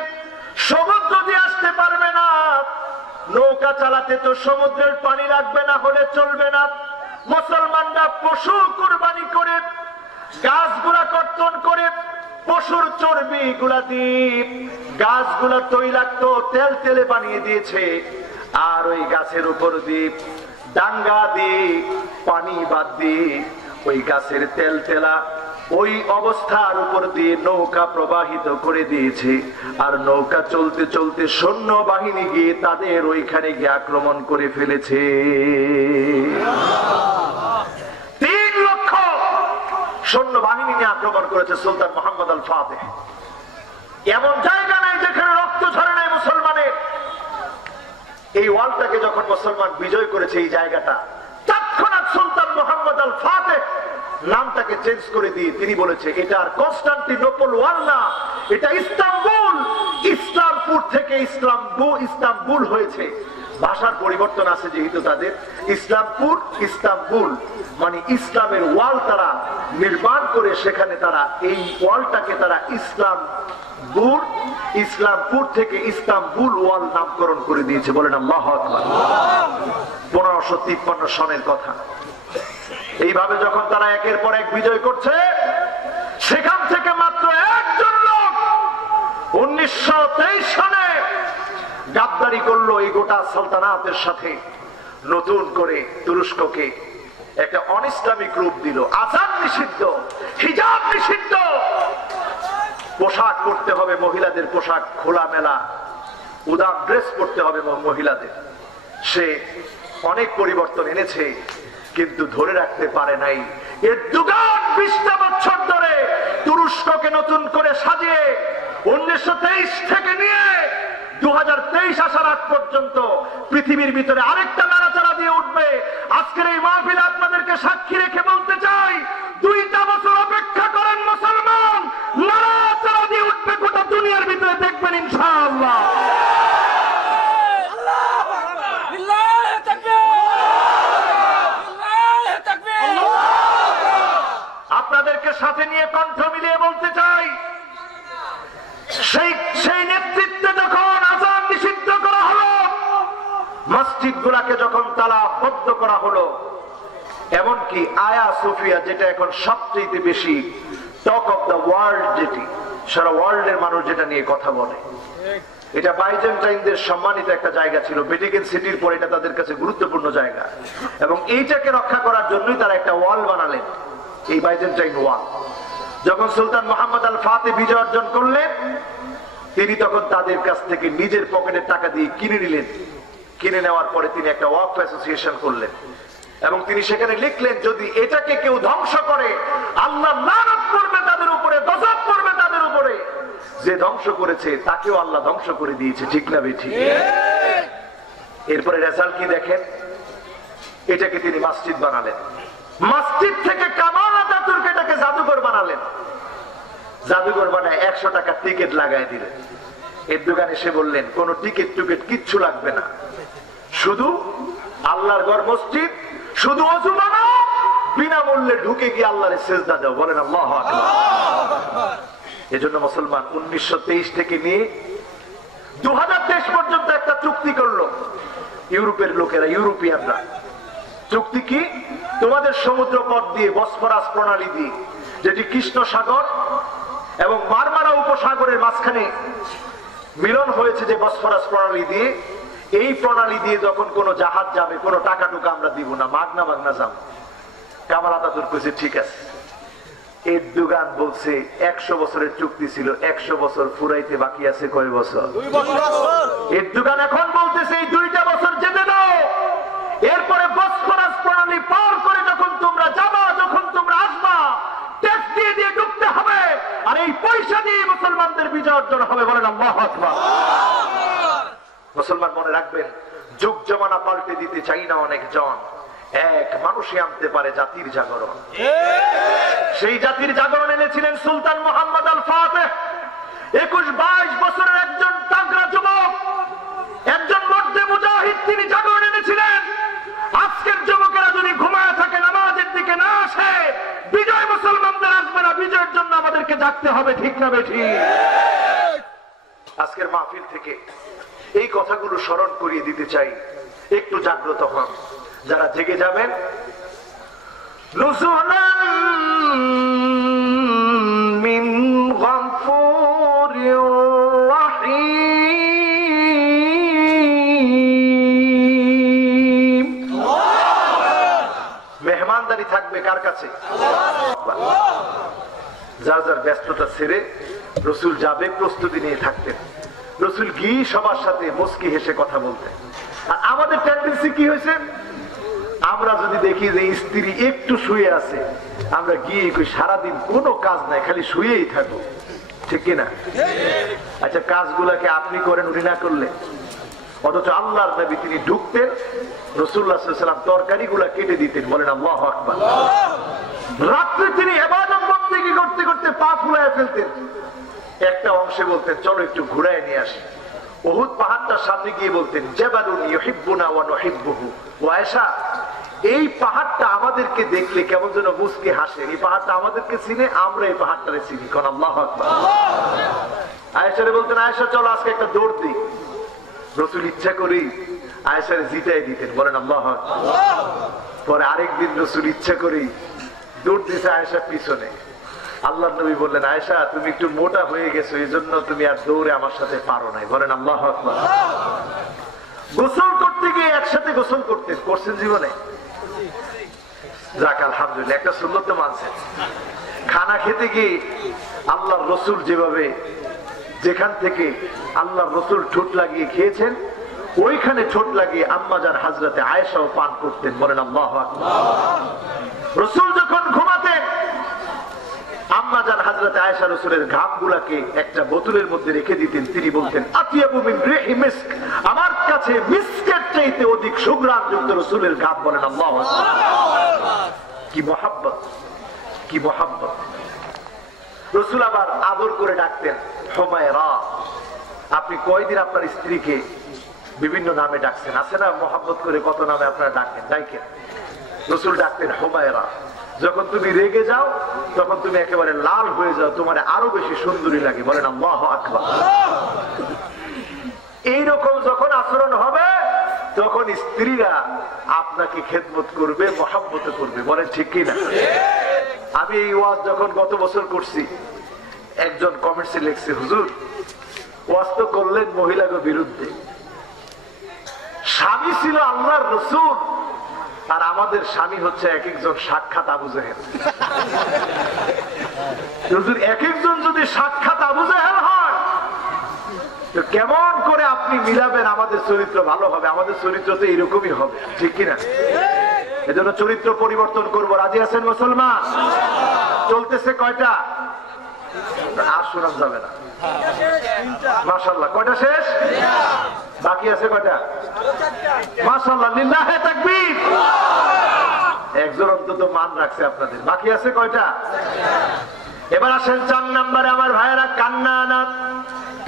সমুদ্র দিয়ে আসতে পারবে না। নৌকা চালাতে তো সমুদ্রের পানি লাগবে, না হলে চলবে না। মুসলমানরা পশু কুরবানি করে, গাছগুলা কর্তন করে, পশুর চর্বি গুলা দিয়ে গাছগুলা তৈলাক্ত তেল তেলে বানিয়ে দিয়েছে। আর ওই গাছের উপর দিয়ে ডাঙ্গা দিয়ে পানি বাদ দিয়ে ওই গাছের তেল তেলা ওই অবস্থার উপর দিয়ে নৌকা প্রবাহিত করে দিয়েছে। আর নৌকা চলতে চলতে সৈন্য বাহিনী গিয়ে তাদের ওইখানে গিয়ে আক্রমণ করে ফেলেছে। 3 লক্ষ সৈন্য বাহিনী নিয়ে আক্রমণ করেছে সুলতান মুহাম্মদ আল ফাতেহ। এমন জায়গা নাই যেখানে রক্ত ঝরে নাই মুসলমানের। এই ওয়ালটাকে যখন মুসলমান বিজয় করেছে, এই জায়গাটা, তৎক্ষণাৎ সুলতান মুহাম্মদ আল ফাতেহ নামটাকে চেঞ্জ করে দিয়ে তিনি বলেছে, এটা আর কনস্টান্টিনোপল ওয়াল না, এটা ইস্তাম্বুল। ইসলামপুর থেকে ইস্তাম্বুল হয়েছে। ভাষার পরিবর্তন আছে যেহেতু তাদের, ইসলামপুর ইস্তাম্বুল মানে ইসলামের ওয়াল তারা নির্মাণ করে সেখানে তারা এই ওয়ালটাকে তারা ইসলামপুর থেকে ইস্তাম্বুল ওয়াল নামকরণ করে দিয়েছে। বলেন আল্লাহু আকবার। 1553 সনের কথা। এইভাবে যখন তারা একের পর এক বিজয় করছে, সেখান থেকে মাত্র একজন লোক 1923 সনে গাদ্দারি করলো এই গোটা সালতানাতের সাথে। নতুন করে তুরস্ককে একটা অনিসলামিক রূপ দিল। আযান নিষিদ্ধ, হিজাব নিষিদ্ধ, পোশাক পরতে হবে মহিলাদের, পোশাক খোলামেলা উদাম ড্রেস পরতে হবে মহিলাদের। সে অনেক পরিবর্তন এনেছে, কিন্তু ধরে রাখতে পারে নাই। এরদোগান 20টা বছর ধরে তুরস্ককে নতুন করে সাজিয়ে 1923 থেকে নিয়ে 2023 আসার আগ পর্যন্ত পৃথিবীর ভিতরে আরেকটা নাড়াচাড়া দিয়ে উঠবে। আজকের এই মাহফিলে আপনাদেরকে সাক্ষী রেখে বলতে চাই, 2টা বছর অপেক্ষা করেন মুসলমান, নাড়াচাড়া দিয়ে উঠবে গোটা দুনিয়ার ভিতরে। মসজিদ গুলাকে যখন তালাবদ্ধ করা হলো, এমনকি আয়া সোফিয়া যেটা এখন সবচেয়ে বেশি টক অফ দ্য ওয়ার্ল্ড, যেটি সারা ওয়ার্ল্ডের মানুষ যেটা নিয়ে কথা বলে, এটা বাইজেন্টাইনদের সম্মানিত একটা জায়গা ছিল। ভ্যাটিকান সিটির পর এটা তাদের কাছে গুরুত্বপূর্ণ জায়গা, এবং এইটাকে রক্ষা করার জন্যই তারা একটা ওয়াল বানালেন, এই বাইজেন্টাইন ওয়াল। যখন সুলতান মোহাম্মদ আল ফাতে বিজয় অর্জন করলেন, তিনি তখন তাদের কাছ থেকে নিজের পকেটের টাকা দিয়ে কিনে নিলেন। কিনে নেওয়ার পরে তিনি একটা ওয়াকফ অ্যাসোসিয়েশন করলেন, এবং তিনি সেখানে লিখলেন, যদি এটাকে কেউ ধ্বংস করে আল্লাহ লানত করবে তাদের উপরে, গজব করবে তাদের উপরে। যে ধ্বংস করেছে তাকেও আল্লাহ ধ্বংস করে দিয়েছে, ঠিক না বেঠিক? এরপরে রেজাল্ট কি দেখেন, এটাকে তিনি মসজিদ বানালেন। মসজিদ থেকে কামাল আতাতুর্ক এটাকে জাদুঘর বানালেন। জাদুঘর বানায় 100 টাকা টিকিট লাগাই দিলেন। এর দোকানে এসে বললেন, কোন টিকিট টুকিট কিচ্ছু লাগবে না, শুধু আল্লাহর ঘর মসজিদ, শুধু ওযু বানাও, বিনামূল্যে ঢুকে গিয়ে আল্লাহর সিজদা দাও। বলেন আল্লাহু আকবার। এজন্য মুসলমান 1923 থেকে নিয়ে 2023 পর্যন্ত একটা চুক্তি করলো ইউরোপের লোকেরা, ইউরোপিয়ানরা। চুক্তি কি? তোমাদের সমুদ্র পথ দিয়ে, বসফরাস প্রণালী দিয়ে, যেটি কৃষ্ণ সাগর এবং মারমারা উপসাগরের মাঝখানে মিলন হয়েছে, যে বসফরাস প্রণালী দিয়ে, এই প্রণালী দিয়ে যখন কোন জাহাজ যাবে, কোন টাকা টুকা আমরা দিব না, মাগনা মাগনা যাব। কামাল আতাতুর্ক কইছে ঠিক আছে। এরদোগান বলছে 100 বছরের চুক্তি ছিল, 100 বছর ফুরাইতে বাকি আছে কয় বছর? 2 বছর। এরদোগান এখন বলতেছে এই 2টা বছর যেতে দাও, এরপরে বসফরাস প্রণালী পার করে যখন তোমরা যাবা, যখন তোমরা আসবা, ট্যাক্স দিয়ে দিয়ে ঢুকতে হবে, আর এই পয়সা দিয়ে মুসলমানদের বিজয় অর্জন হবে। বলেন আল্লাহু আকবার। মুসলমান মনে রাখবেন, যুগ জমানা পাল্টে দিতে চাই না অনেকজন, এক মানুষই আনতে পারে জাতির জাগরণ। সেই জাতির জাগরণ এনেছিলেন সুলতান মোহাম্মদ আল ফাতেহ। 21-22 বছরের একজন তাগড়া যুবক, একজন মধ্যে মুজাহিদ, তিনি জাগরণ এনেছিলেন। আজকের যুবকেরা যদি ঘুমায় থাকে, নামাজের দিকে না আসে, বিজয় মুসলমানদের আসবে না। বিজয়ের জন্য আমাদেরকে জাগতে হবে, ঠিক না বেঠিক? আজকের মাহফিল থেকে এই কথাগুলো স্মরণ করিয়ে দিতে চাই, একটু জাগ্রত হন। যারা জেগে যাবেন, নুজুলান মিন গফুরির রহিম। মেহমানদারি থাকবে কার কাছে? যার যার ব্যস্ততা ছেড়ে রসুল যাবে, প্রস্তুতি নিয়ে থাকতেন। রসুল গিয়ে সবার সাথে মুস্কি হেসে কথা বলতেন। আর আমাদের টেন্ডেন্সি কি হয়েছে, আমরা যদি দেখি যে স্ত্রী একটু শুয়ে আছে, আমরা গিয়ে সারাদিন কোনো কাজ নাই, খালি শুয়েই থাকবো, ঠিক কিনা? আচ্ছা, কাজগুলাকে আপনি করেন, উনি না করলে? অথচ আল্লাহর নবী তিনি ঢুকতেন, রাসূলুল্লাহ সাল্লাল্লাহু আলাইহি ওয়াসাল্লাম তরকারি গুলা কেটে দিতেন। বলেন আল্লাহু আকবার। রাত্রে তিনি ইবাদত বন্দেগী করতে করতে পা ফুলায় ফেলতেন। একটা অংশে বলতেন, চলো একটু ঘুরায় নিয়ে আসি। উহুদ পাহাড়টার সামনে গিয়ে বলতেন, জাবালুন ইউহিব্বুনা ওয়া নুহিব্বুহু। ও আয়েশা, এই পাহাড়টা আমাদেরকে দেখলে কেমন যেন মুস্কি হাসে। এই পাহাড়টা আমাদেরকে চিনে, আমরা এই পাহাড়টারে চিনি। কোন আল্লাহু আকবার। আয়েশারে বলতেন, আয়েশা চলো আজকে একটা দৌড় দিই। রাসূল ইচ্ছা করি আয়েশারে জিতাই দিতেন। বলেন আল্লাহু আকবার। পরে আরেকদিন রাসূল ইচ্ছা করি দৌড় দিতে আয়েশা পিছনে। আল্লাহর নবী বললেন, আয়েশা তুমি একটু মোটা হয়ে গেছো, এই জন্য তুমি আর দৌড়ে আমার সাথে পারো নাই। বলেন আল্লাহু আকবার। গোসল করতে গিয়ে একসাথে গোসল করতেন, করছেন জীবনে? যাক আলহামদুলিল্লাহ, একটা সুন্নত তো মানছেন। খানা খেতে গিয়ে আল্লাহর রাসূল যেভাবে, যেখান থেকে আল্লাহর রাসূল ঠোঁট লাগিয়ে খেয়েছেন, ওইখানে ঠোঁট লাগিয়ে আম্মাজান হযরতে আয়েশাও পান করতেন। বলেন আল্লাহু আকবার। রাসূল যখন ঘুমাতেন, আম্মাজান হযরতে আয়েশা রাসূলের ঘামগুলাকে একটা বোতলের মধ্যে রেখে দিতেন। তিনি বলতেন, আতিয়াবু মিন রিহি মিস্ক, আমার কাছে মিস্কের চাইতে অধিক সুঘ্রাণযুক্ত রাসূলের ঘাম। বলেন আল্লাহু আকবার। কি মহব্বত, কি মহব্বত। রাসূল আবার আদর করে ডাকতেন, হুমায়রা। আপনি কয়দিন আপনার স্ত্রীকে বিভিন্ন নামে ডাকছেন? আছে না মহব্বত করে কত নামে আপনারা ডাকেন, ডাকেন। রাসূল ডাকতেন হুমায়রা। যখন তুমি রেগে যাও, তখন তুমি একেবারে লাল হয়ে যাও, তোমার আরো বেশি সুন্দরী লাগে। বলেন আল্লাহু আকবার। এইরকম যখন আচরণ হবে, তখন স্ত্রীরা আপনাকে খেদমত করবে, মহব্বত করবে। বলেন ঠিক কিনা? আমি এই ওয়াজ যখন গত বছর করছি, একজন কমেন্টসে লিখছে, হুজুর ওয়াজ তো করলেন মহিলাদের বিরুদ্ধে, স্বামী ছিল আল্লাহর রাসূল আর আমাদের স্বামী হচ্ছে এক একজন সাক্ষাৎ আবু জেহেল। হুজুর এক একজন যদি সাক্ষাৎ আবু জেহেল হয় তো কেমন করে আপনি মিলাবেন আমাদের চরিত্র ভালো হবে? আমাদের চরিত্র তো এরকমই হবে, ঠিক কিনা? এজন্য চরিত্র পরিবর্তন করব। রাজি আছেন মুসলমান? চলতেছে কয়টা? আর শোনা যাবে না। মাশাআল্লাহ, কয়টা শেষ? বাকি আছে কয়টা? মাশাআল্লাহ, লিল্লাহে তাকবীর। একজন অন্তত মান রাখছে আপনাদের। বাকি আছে কয়টা? এবার আসেন 4 নম্বরে আমার ভাইয়েরা, কান্নানা।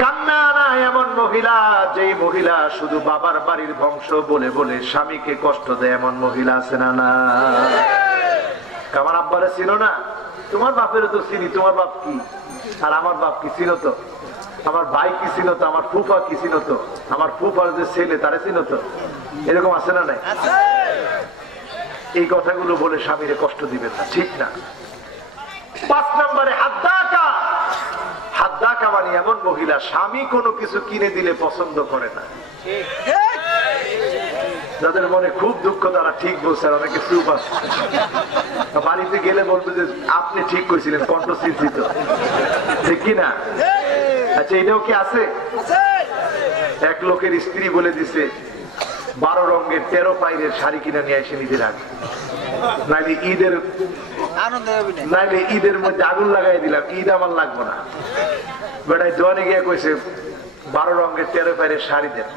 কান্নানা এমন মহিলা, যেই মহিলা শুধু বাবার বাড়ির বংশ বলে বলে স্বামীকে কষ্ট দেয়, এমন মহিলা আছে না? না, আমার আব্বারে চিনো না? তোমার বাপের তো চিনি। তোমার বাপ কি আর আমার বাপ কি চিনো তো? আমার ভাই কি চিনো তো? আমার ফুফা কি চিনো তো? আমার ফুফার যে ছেলে তারে চিনো তো? এরকম আছে না? নাই? এই কথাগুলো বলে স্বামীরে কষ্ট দিবেন না, ঠিক না? 5 নম্বরে হাদ্দাকা। হাদ্দাকা মানে এমন মহিলা স্বামী কোনো কিছু কিনে দিলে পছন্দ করে না। যাদের মনে খুব দুঃখ তারা ঠিক বলছেন, অনেকে চুপ আছে। বাড়িতে গেলে বলবে যে আপনি ঠিক কইছিলেন, কণ্ঠ চিন্তিত, ঠিক কিনা? আচ্ছা, এটাও কি আছে? এক লোকের স্ত্রী বলে দিছে 12 রঙের 13 পাইরের শাড়ি কিনে নিয়ে এসে নিজের আগে, নাইলে ঈদের মধ্যে আগুন লাগাই দিলাম, ঈদ আমার লাগবো না। বেটায় দোয়ানে গিয়ে কইছে 12 রঙের 13 পাইরের শাড়ি দেন।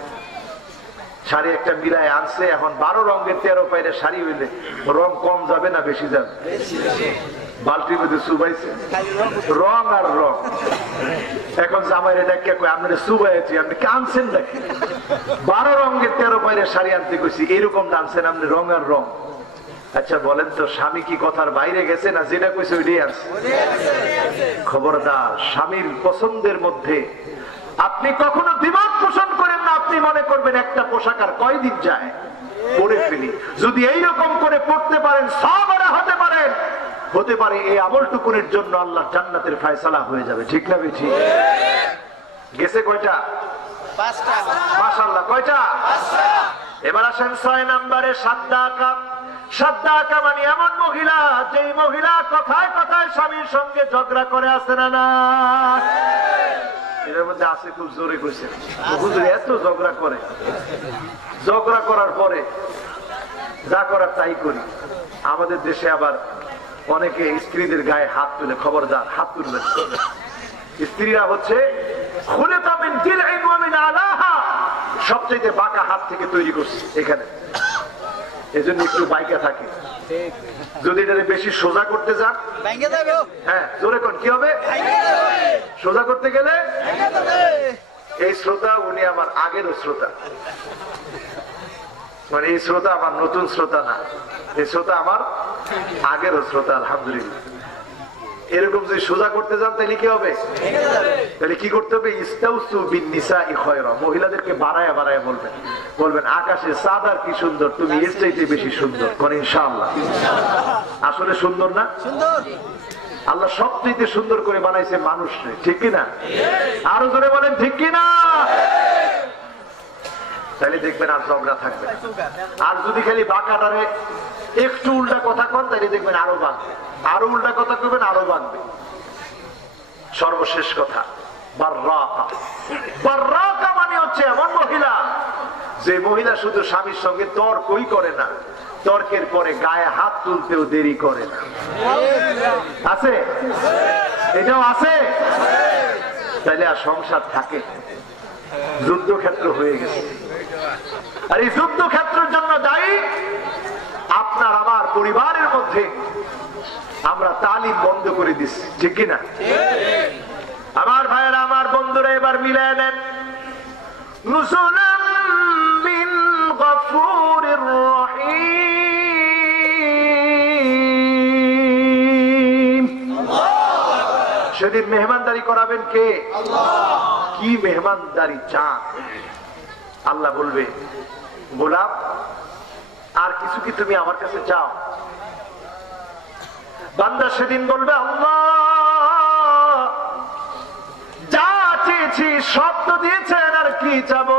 শাড়ি একটা মিলায় আনছে। এখন 12 রঙের 13 পাইরের শাড়ি হইলে রং কম যাবে না বেশি যাবে? বালতির মধ্যে চুবাইছে রং আর রং। এখন জামাইরে ডাকিয়া কই, আপনারা চুবাইছি, আপনি কি আনছেন নাকি? 12 রঙের 13 পাইরের শাড়ি আনতে কইছি, এরকম আনছেন আপনি রং আর রং। আচ্ছা বলেন তো, স্বামী কি কথার বাইরে গেছে না যেটা কইছে ওইটাই আনছে? খবরদার, স্বামীর পছন্দের মধ্যে আপনি কখনো দ্বিমত পোষণ করেন না। আপনি মনে করবেন একটা পোশাক আর কয়দিন যায়, পরে ফেলি। যদি এইরকম করে পড়তে পারেন, সাহাবারা হতে পারেন, হতে পারে এই আমলটুকুনের জন্য আল্লাহ জান্নাতের ফয়সালা হয়ে যাবে, ঠিক না বেঠি? গেছে কয়টা? 5টা। মাশাআল্লাহ, কয়টা? 5টা। এবার আসেন 6 নম্বরে, সাদ্দাকা। সাদ্দাকা মানে এমন মহিলা, যেই মহিলা কথায় কথায় স্বামীর সঙ্গে ঝগড়া করে, আছে না? না, এর মধ্যে আছে, খুব জোরে কইছে হুজুর এত ঝগড়া করে। ঝগড়া করার পরে যা করার তাই করি। আমাদের দেশে আবার অনেকে স্ত্রীদের গায়ে হাত তুলে, খবরদার হাত তুলবেন। স্ত্রীরা হচ্ছে সবচেয়ে বাঁকা হাত থেকে তৈরি করছে এখানে, এজন্য একটু বাইকা থাকে। যদি এটা বেশি সোজা করতে যান, হ্যাঁ জোরে কোন কি হবে? সোজা করতে গেলে এই শ্রোতা, উনি আমার আগেরও শ্রোতা, মানে এই শ্রোতা আমার নতুন শ্রোতা না, এই শ্রোতা আমার আগেরও শ্রোতা, আলহামদুলিল্লাহ। এরকম যদি সোজা করতে যান তাহলে কি হবে? তাহলে কি করতে হবে? ইস্তাউসু বিন নিসাই খায়রা, মহিলাদেরকে বাড়ায়া বাড়ায়া বলবেন, বলবেন আকাশের চাঁদ আর কি সুন্দর, তুমি এর চাইতে বেশি সুন্দর। কোন ইনশাআল্লাহ? আসলে সুন্দর না? সুন্দর। আল্লাহ সবচেয়ে সুন্দর করে বানাইছে মানুষকে, ঠিক কিনা? আরো জোরে বলেন ঠিক কিনা? তাহলে দেখবেন আর ঝগড়া থাকবে। আর যদি খালি বাঁকাটারে একটু উল্টা কথা কন, তাহলে দেখবেন আরো বাঁধবে, আরো উল্টা কথা করবেন, আরো বাঁধবে। সর্বশেষ কথা, বাররাকা। বাররাকা মানে হচ্ছে এমন মহিলা, যে মহিলা শুধু স্বামীর সঙ্গে তর্কই করে না, তর্কের পরে গায়ে হাত তুলতেও দেরি করে না। আছে? এটাও আছে? তাহলে আর সংসার থাকে? যুদ্ধক্ষেত্র হয়ে গেছে। আর এই যুদ্ধক্ষেত্রের জন্য দায়ী আপনার আমার পরিবারের মধ্যে আমরা তালিম বন্ধ করে দিচ্ছি, ঠিক কিনা? আমার ভাইয়েরা, আমার বন্ধুরা, এবার মিলায় নেন। নুজুলাম মিন গফুরির রহিম। সেদিন মেহমানদারি করাবেন কে? আল্লাহ। কি মেহমানদারি চান? আল্লাহ বলবে, গোলাম আর কিছু কি তুমি আমার কাছে চাও? বান্দা সেদিন বলবে, আল্লাহ যা চেয়েছি সব তো দিয়েছেন, আর কি চাবো?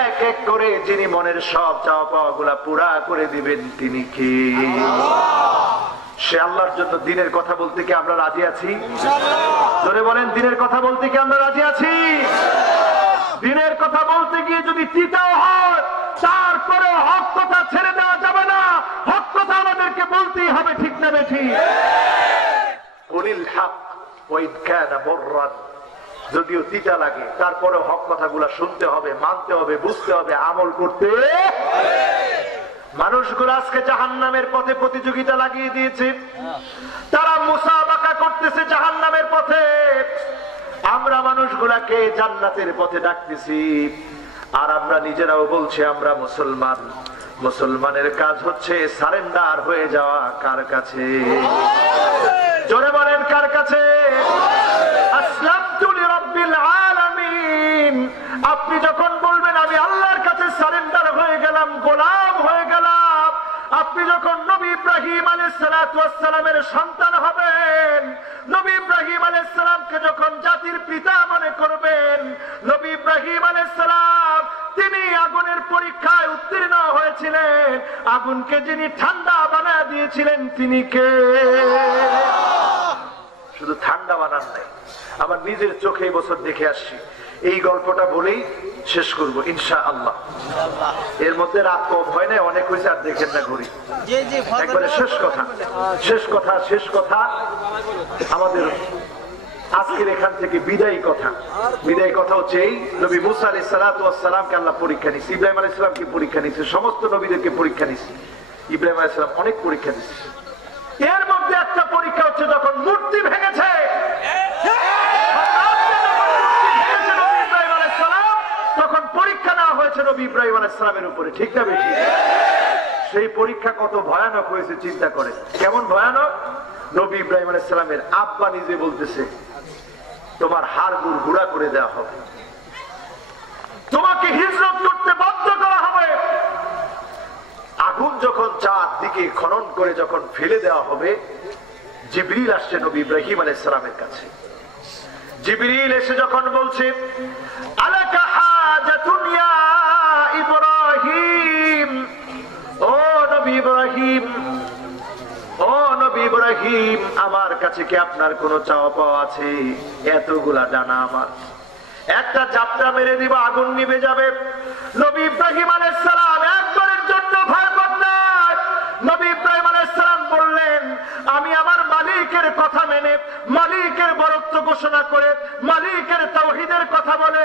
এক এক করে যিনি মনের সব চাওয়া পাওয়া গুলা পুরা করে দিবেন তিনি কে? সে আল্লাহর জন্য দিনের কথা বলতে কি আমরা রাজি আছি? জোরে বলেন, দিনের কথা বলতে কি আমরা রাজি আছি? দিনের কথা বলতে গিয়ে যদি তিতাও হয়, তারপরে হক কথা ছেড়ে দেওয়া যাবে না। হক কথা আমাদেরকে বলতেই হবে, ঠিক না বেঠিক? কুলিল হক ওয়া ইন কানা মুররান, যদিও তিতা লাগে তারপরে হক কথাগুলা শুনতে হবে, মানতে হবে, বুঝতে হবে, আমল করতে। মানুষগুলো আজকে জাহান্নামের পথে প্রতিযোগিতা লাগিয়ে দিয়েছে, তারা মুসাবাকা করতেছে জাহান্নামের পথে। আমরা মানুষগুলাকে জান্নাতের পথে ডাকতেছি, আর আমরা নিজেরাও বলছি আমরা মুসলমান। মুসলমানের কাজ হচ্ছে সারেন্ডার হয়ে যাওয়া। কার কাছে? জোরে বলেন, কার কাছে? আসলামতু লিরাব্বিল আলামিন। আপনি যখন বলবেন আমি আল্লাহর কাছে সারেন্ডার হয়ে গেলাম, গোলাম হয়ে গেলাম, আপনি যখন নবী ইব্রাহিম আলাইহিস সালাতু ওয়াস সালামের সন্তান হবেন, নবী ইব্রাহিম আলাইহিস সালামকে যখন জাতির পিতা মনে করবেন, নবী ইব্রাহিম আলাইহিস সালাম তিনি আগুনের পরীক্ষায় উত্তীর্ণ হয়েছিলেন, আগুনকে যিনি ঠান্ডা বানায় দিয়েছিলেন তিনি কে? শুধু ঠান্ডা বানান নাই, আমার নিজের চোখে এই বছর দেখে আসছি। এই গল্পটা বলেই শেষ করবো ইনশাআল্লাহ। এর মধ্যে রাত কম হয় না, অনেক হয়েছে, আর দেখেন না ঘুরি। একবারে শেষ কথা, শেষ কথা, শেষ কথা আমাদের আজকের এখান থেকে বিদায়ী কথা। বিদায়ী কথা হচ্ছে এই, নবী মুসা আলাইহিস সালাতু ওয়াস সালামকে আল্লাহ পরীক্ষা নিয়েছে, ইব্রাহিম আলাইহিস সালামকে পরীক্ষা নিয়েছে, সমস্ত নবীদেরকে পরীক্ষা নিয়েছে। ইব্রাহিম আলাইহিস সালাম অনেক পরীক্ষা দিয়েছে। এর মধ্যে একটা পরীক্ষা হচ্ছে যখন মূর্তি ভেঙেছে, তখন পরীক্ষা নেওয়া হয়েছে নবী ইব্রাহিম আলাইহিস সালামের উপরে, ঠিক না বেশি? সেই পরীক্ষা কত ভয়ানক হয়েছে চিন্তা করে। কেমন ভয়ানক? নবী ইব্রাহিম আলাইহিস সালামের আব্বা নিজে বলতেছে, তোমার হাড় গুড়া করে দেওয়া হবে, তোমাকে হিজরত করতে বাধ্য করা হবে। আগুন যখন চারদিকে খনন করে যখন ফেলে দেওয়া হবে, জিবরিল আসছে নবী ইব্রাহিম আলাইহিস সালামের কাছে। জিবরিল এসে যখন বলছে, আলাকা হাজাতুন ইয়া ইব্রাহিম, ও নবী ইব্রাহিম, ও নবী ইব্রাহিম, আমার কাছে কি আপনার কোনো চাওয়া পাওয়া আছে? এতগুলা ডানা আমার, একটা ঝাপটা মেরে দিব আগুন নিভে যাবে। নবী ইব্রাহিম আলাইহিস সালাম একবারের জন্য ভয় পাননি। নবী ইব্রাহিম আলাইহিস সালাম বললেন, আমি আমার মালিকের কথা মেনে, মালিকের বরত্ব ঘোষণা করে, মালিকের তাওহীদের কথা বলে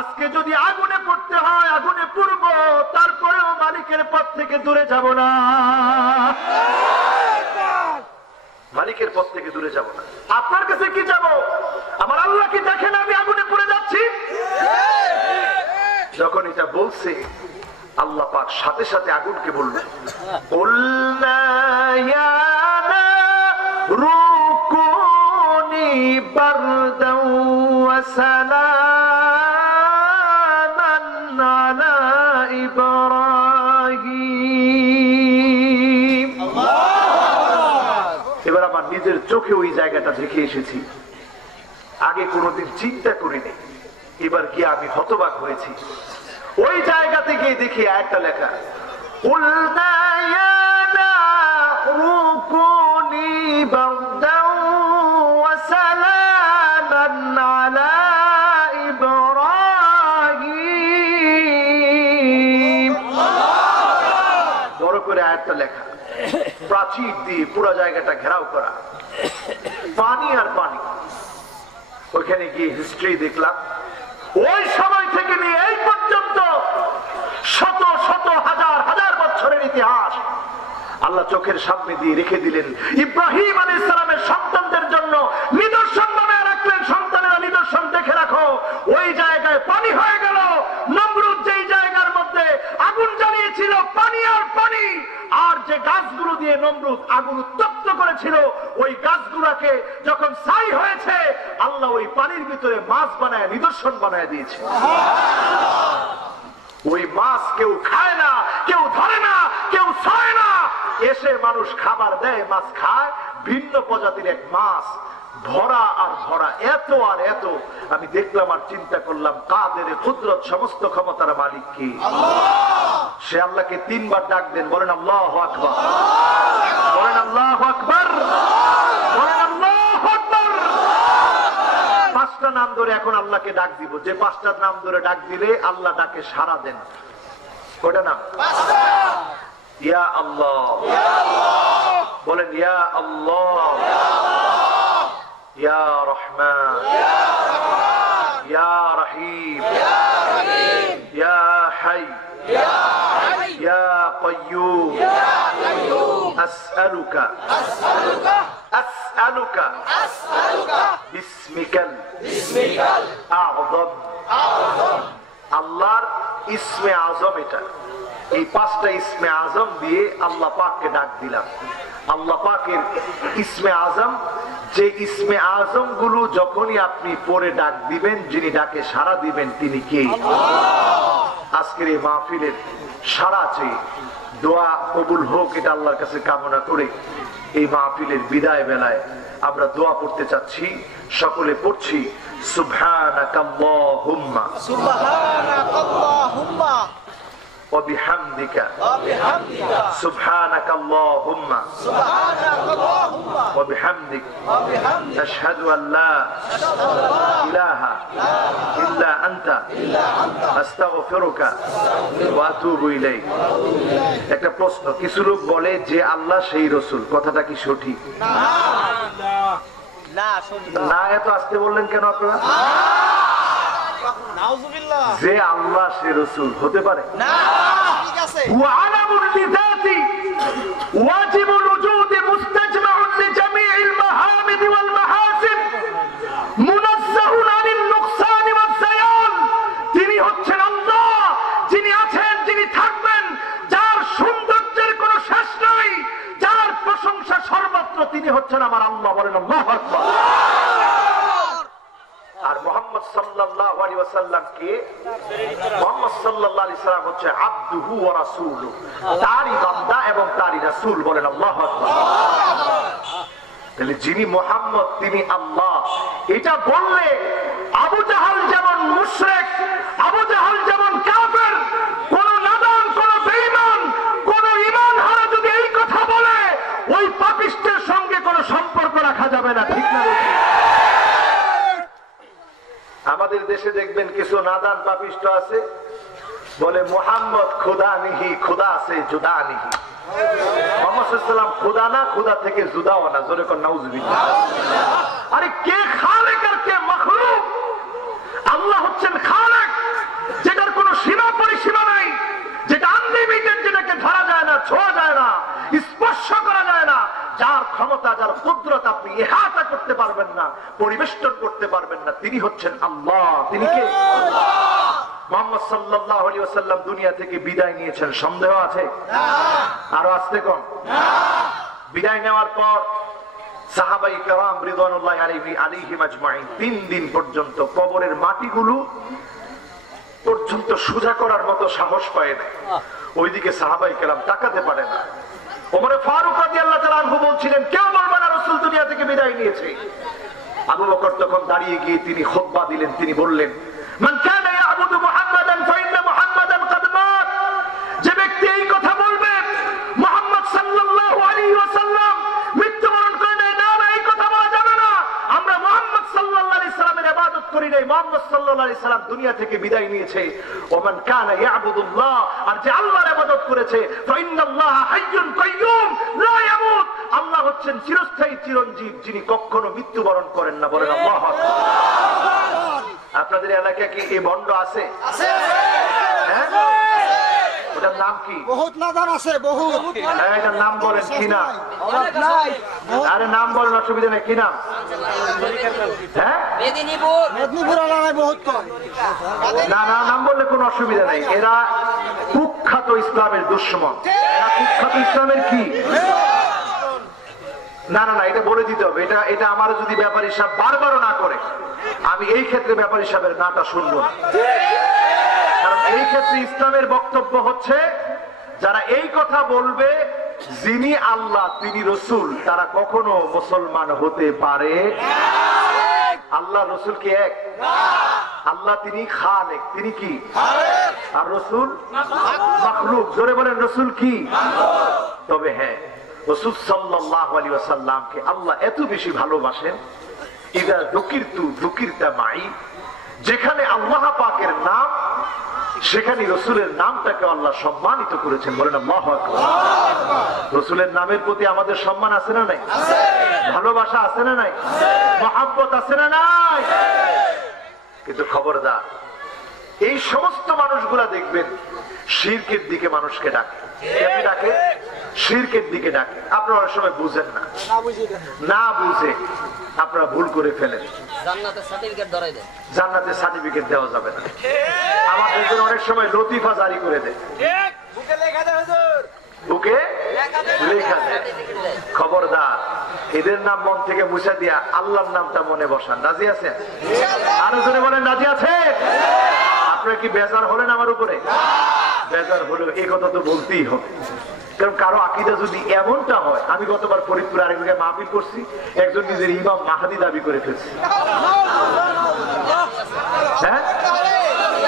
আজকে যদি আগুনে পড়তে হয় আগুনে পড়ব, তারপরেও মালিকের পথ থেকে দূরে যাব না, মালিকের পথ থেকে দূরে যাব না। আপনার কাছে কি যাব? আমার আল্লাহ কি দেখেন আমি আগুনে পড়ে যাচ্ছি? যখন এটা বলছে, আল্লাহ পাক সাথে সাথে আগুনকে বললেন, কুলনা ইয়া নারু কুনি বারদান ওয়া সালামান আলা ইব্রাহিম। এবার আমার নিজের চোখে ওই জায়গাটা দেখে এসেছি, আগে কোনোদিন চিন্তা করিনি, এবার গিয়ে আমি হতবাক হয়েছি। ওই জায়গাতে গিয়ে দেখি একটা লেখা, কুলনা ইয়া নারু কুনি বারদান ওয়া সালামান আলা ইব্রাহিম। বড় করে আয়াতটা লেখা, প্রাচীর দিয়ে পুরো জায়গাটা ঘেরাও করা, পানি আর পানি। ওইখানে গিয়ে হিস্ট্রি দেখলাম, ওই সময় থেকে নিয়ে এই পর্যন্ত শত শত হাজার হাজার বছরের ইতিহাস আল্লাহ চোখের সামনে দিয়ে রেখে দিলেন। ইব্রাহিম আলাইহিস সালামের সন্তানদের জন্য নিদর্শন বানায় রাখলেন, সন্তানেরা নিদর্শন দেখে রাখো। ওই জায়গায় পানি হয়ে গেল। নমরুদ যেই জায়গার মধ্যে আগুন জ্বালিয়েছিল, পানি আর পানি, আর যে গাছগুলো দিয়ে নমরুদ আগুন উত্তপ্ত করেছিল, ওই গাছগুলাকে যখন ছাই হয়েছে আল্লাহ ওই পানির ভিতরে মাছ বানায় নিদর্শন বানায় দিয়েছে। ওই মাছ কেউ খায় না, কেউ ধরে না, কেউ ছয় না, এসে মানুষ খাবার দেয়, মাছ খায়, ভিন্ন প্রজাতির এক মাছ, ভরা আর ভরা, এত আর এত। আমি দেখলাম আর চিন্তা করলাম, কাদের কুদরত, সমস্ত ক্ষমতার মালিক কি? সে আল্লাহকে 3 বার ডাক দেন, বলেন আল্লাহু আকবার, বলেন আল্লাহু আকবার, বলেন আল্লাহু আকবার। 5টা নাম ধরে এখন আল্লাহকে ডাক দিব, যে 5টা নাম ধরে ডাক দিলে আল্লাহ ডাকে সাড়া দেন। কয়টা নাম? ইয়া আল্লাহ, বলেন ইয়া আল্লাহ, ইয়া রহমান, ইয়া রহিম, ইয়া হাই, ইয়া কাইয়ুম, আসআলুকা আসআলুকা বিসমিকাল আযম। আল্লাহর ইসমে আযম এটা। এই 5টা ইসমে আযম দিয়ে আল্লাহ পাককে ডাক দিলাম। আল্লাহ পাকের ইসমে আযম, যে ইসমে আযম গুলো যখনই আপনি পরে ডাক দিবেন, যিনি ডাকে সাড়া দিবেন তিনি কে? আজকের এই মাহফিলের সাড়া চেয়ে দোয়া কবুল হোক, এটা আল্লাহর কাছে কামনা করে এই মাহফিলের বিদায় বেলায় আমরা দোয়া পড়তে চাচ্ছি। সকলে পড়ছি, সুবহানাকাল্লাহুম্মা সুবহানাকাল্লাহুম্মা ওয়া বিহামদিকা সুবহানাকাল্লাহুম্মা ওয়া বিহামদিক আশহাদু আল লা ইলাহা ইল্লা আনতা আস্তাগফিরুকা ওয়া আতুবু ইলাইক। একটা প্রশ্ন, কিছু লোক বলে যে আল্লাহ সেই রাসূল, কথাটা কি সঠিক? না, এত আসতে বললেন কেন আপনারা? যে আল্লাহ সে রাসূল হতে পারে না। তিনি হচ্ছেন আল্লাহ, যিনি আছেন, যিনি থাকবেন, যার সৌন্দর্যের কোন শেষ নাই, যার প্রশংসা সর্বত্র, তিনি হচ্ছেন আমার আল্লাহ। বলেন আল্লাহু আকবার। আর মুহাম্মদ সাল্লাল্লাহু আলাইহি ওয়াসাল্লাম কে? মুহাম্মদ সাল্লাল্লাহু আলাইহি ওয়াসাল্লাম হচ্ছে আবদুহু ওয়া রাসূলুহু, তারই বান্দা এবং তারই রাসূল। বলেন আল্লাহু আকবার। তাহলে যিনি মুহাম্মদ তিনি আল্লাহ, এটা বললে আবু জাহাল যেমন মুশরিক, আবু জাহাল যেমন কাফের, কোন নাদান, কোন বেঈমান, কোন ঈমানহারা যদি এই কথা বলে, ওই পাপিষ্টের সঙ্গে কোনো সম্পর্ক রাখা যাবে না, ঠিক না? আমাদের দেশে দেখবেন কিছু নাদান পাপিষ্ট আছে, বলে মুহাম্মদ খুদা নিহি, খুদা আছে জুদা নিহি। মুহাম্মদ সাল্লাল্লাহু আলাইহি ওয়াসাল্লাম খুদা না, খুদা থেকে জুদাও না। জোরে কোন নাউজুবিল্লাহ। আরে কে খালেক আর কে মাখলুক? আল্লাহ হচ্ছেন খালেক, যেটার কোনো সীমা পরিসীমা নাই, যেটা আনলিমিটেড, যেটাকে ধরা যায় না, ছোঁয়া যায় না, স্পর্শ করা যায় না, যার ক্ষমতা, যার কুদরত আপনি ইহাতা করতে পারবেন না, পরিবেষ্টন করতে পারবেন না, তিনি হচ্ছেন আল্লাহ। তিনি কে? মুহাম্মদ সাল্লাল্লাহু আলাইহি ওয়াসাল্লাম দুনিয়া থেকে বিদায় নিয়েছেন, সন্দেহ আছে? আরো আসতে কোন? বিদায় নেওয়ার পর সাহাবায়ে কেরাম রিদওয়ানুল্লাহি আলাইহিম আজমাইন 3 দিন পর্যন্ত কবরের মাটিগুলো পর্যন্ত সোজা করার মতো সাহস পায় না। ওইদিকে সাহাবায়ে কেরাম তাকাতে পারে না। ওমর ফারুক রাদিয়াল্লাহু তাআলা আনহু বলছিলেন, কেউ বলবে না রাসূল দুনিয়া থেকে বিদায় নিয়েছে। আবু বকর তখন দাঁড়িয়ে গিয়ে তিনি খুতবা দিলেন। তিনি বললেন, মান কানা ইয়াবুদু মুহাম্মাদান ফাইন্না মুহাম্মাদান কাদ মাত। যে ব্যক্তি এই কথা বলবে মুহাম্মদ সাল্লাল্লাহু আলাইহি ওয়াসাল্লাম মৃত্যুবরণ করে নেয়, না, এই কথা বলা যাবে না, আমরা মুহাম্মদ সাল্লাল্লাহু আলাইহি সাল্লামের ইবাদত করি নাই, মুহাম্মদ সাল্লাল্লাহু আলাইহি সাল্লাম দুনিয়া থেকে বিদায় নিয়েছে। ওমান কানা ইয়াবুদুল্লাহ, আর যে আল্লাহর ইবাদত করেছে, ফাইন্নাল্লাহা হাইয়্যুন কাইয়্যুম লা ইয়ামুত, আল্লাহ হচ্ছেন চিরস্থায়ী চিরঞ্জীব, যিনি কখনো মৃত্যুবরণ করেন না। বলেন আল্লাহু আকবার। আপনাদের এলাকায় কি এই বন্ড আছে? হ্যাঁ, ওটার নাম কি? বহুত নাদান আছে, বহুত। এটার নাম বলেন, কি নাম? আরে নাম বলেন, অসুবিধা নেই। কি নাম? হ্যাঁ, মেদিনীপুর এলাকায় বহুত কম। না না, নাম বললে কোনো অসুবিধা নেই। এরা কুখ্যাত ইসলামের দুশমন। এরা কুখ্যাত ইসলামের কি? না না না, এটা বলে দিতে হবে। এটা আমার যদি ব্যাপারী সাহেব বারবারও না করে, আমি এই ক্ষেত্রে ব্যাপারী সাহেবের নাটা শুনবো না। কারণ এই ক্ষেত্রে ইসলামের বক্তব্য হচ্ছে, যারা এই কথা বলবে যিনি আল্লাহ তিনি রসুল, তারা কখনো মুসলমান হতে পারে। আল্লাহ রসুল কি এক? আল্লাহ তিনি খালেক, তিনি কি? আর রসুল মাখলুক। জোরে বলেন রসুল কি? তবে হ্যাঁ, রাসূল সাল্লাল্লাহু আলাইহি ওয়াসাল্লামকে আল্লাহ এত বেশি ভালোবাসেন, ইদা যুকিরতু যুকিরতা মাই, যেখানে আল্লাহ পাকের নাম সেখানে রাসূলের নামটাকে আল্লাহ সম্মানিত করেছেন। বলেন আল্লাহু আকবার। রাসূলের নামের প্রতি আমাদের সম্মান আছে না নাই? আছে। ভালোবাসা আছে না নাই? আছে। মহব্বত আছে না নাই? কিন্তু খবরদার, এই সমস্ত মানুষগুলা দেখবেন শিরকের দিকে মানুষকে ডাকে। কেমনে ডাকে? শিরকের দিকে ডাকে। আপনারা অনেক সময় বুঝেন না, না বুঝে আপনারা ভুল করে ফেলেন। জান্নাতের সার্টিফিকেট দেওয়া যাবে না। আমাদের জন্য অনেক সময় লতিফা জারি করে দেয়, বুকে লেখা দেয়। খবরদার, এদের নাম মন থেকে মুছে দিয়া আল্লাহর নামটা মনে বসান। রাজি আছেন? আরো জোরে বলেন রাজি আছেন? আপনারা কি বেজার হলেন আমার উপরে? বেজার হলেও এই কথা তো বলতেই হবে। কারণ কারো আকীদা যদি এমনটা হয়, আমি গতবার ফরিদপুর আরেক জায়গায় মাহফিল করছি, একজন নিজের ইমাম মাহাদি দাবি করে ফেলছে। হ্যাঁ,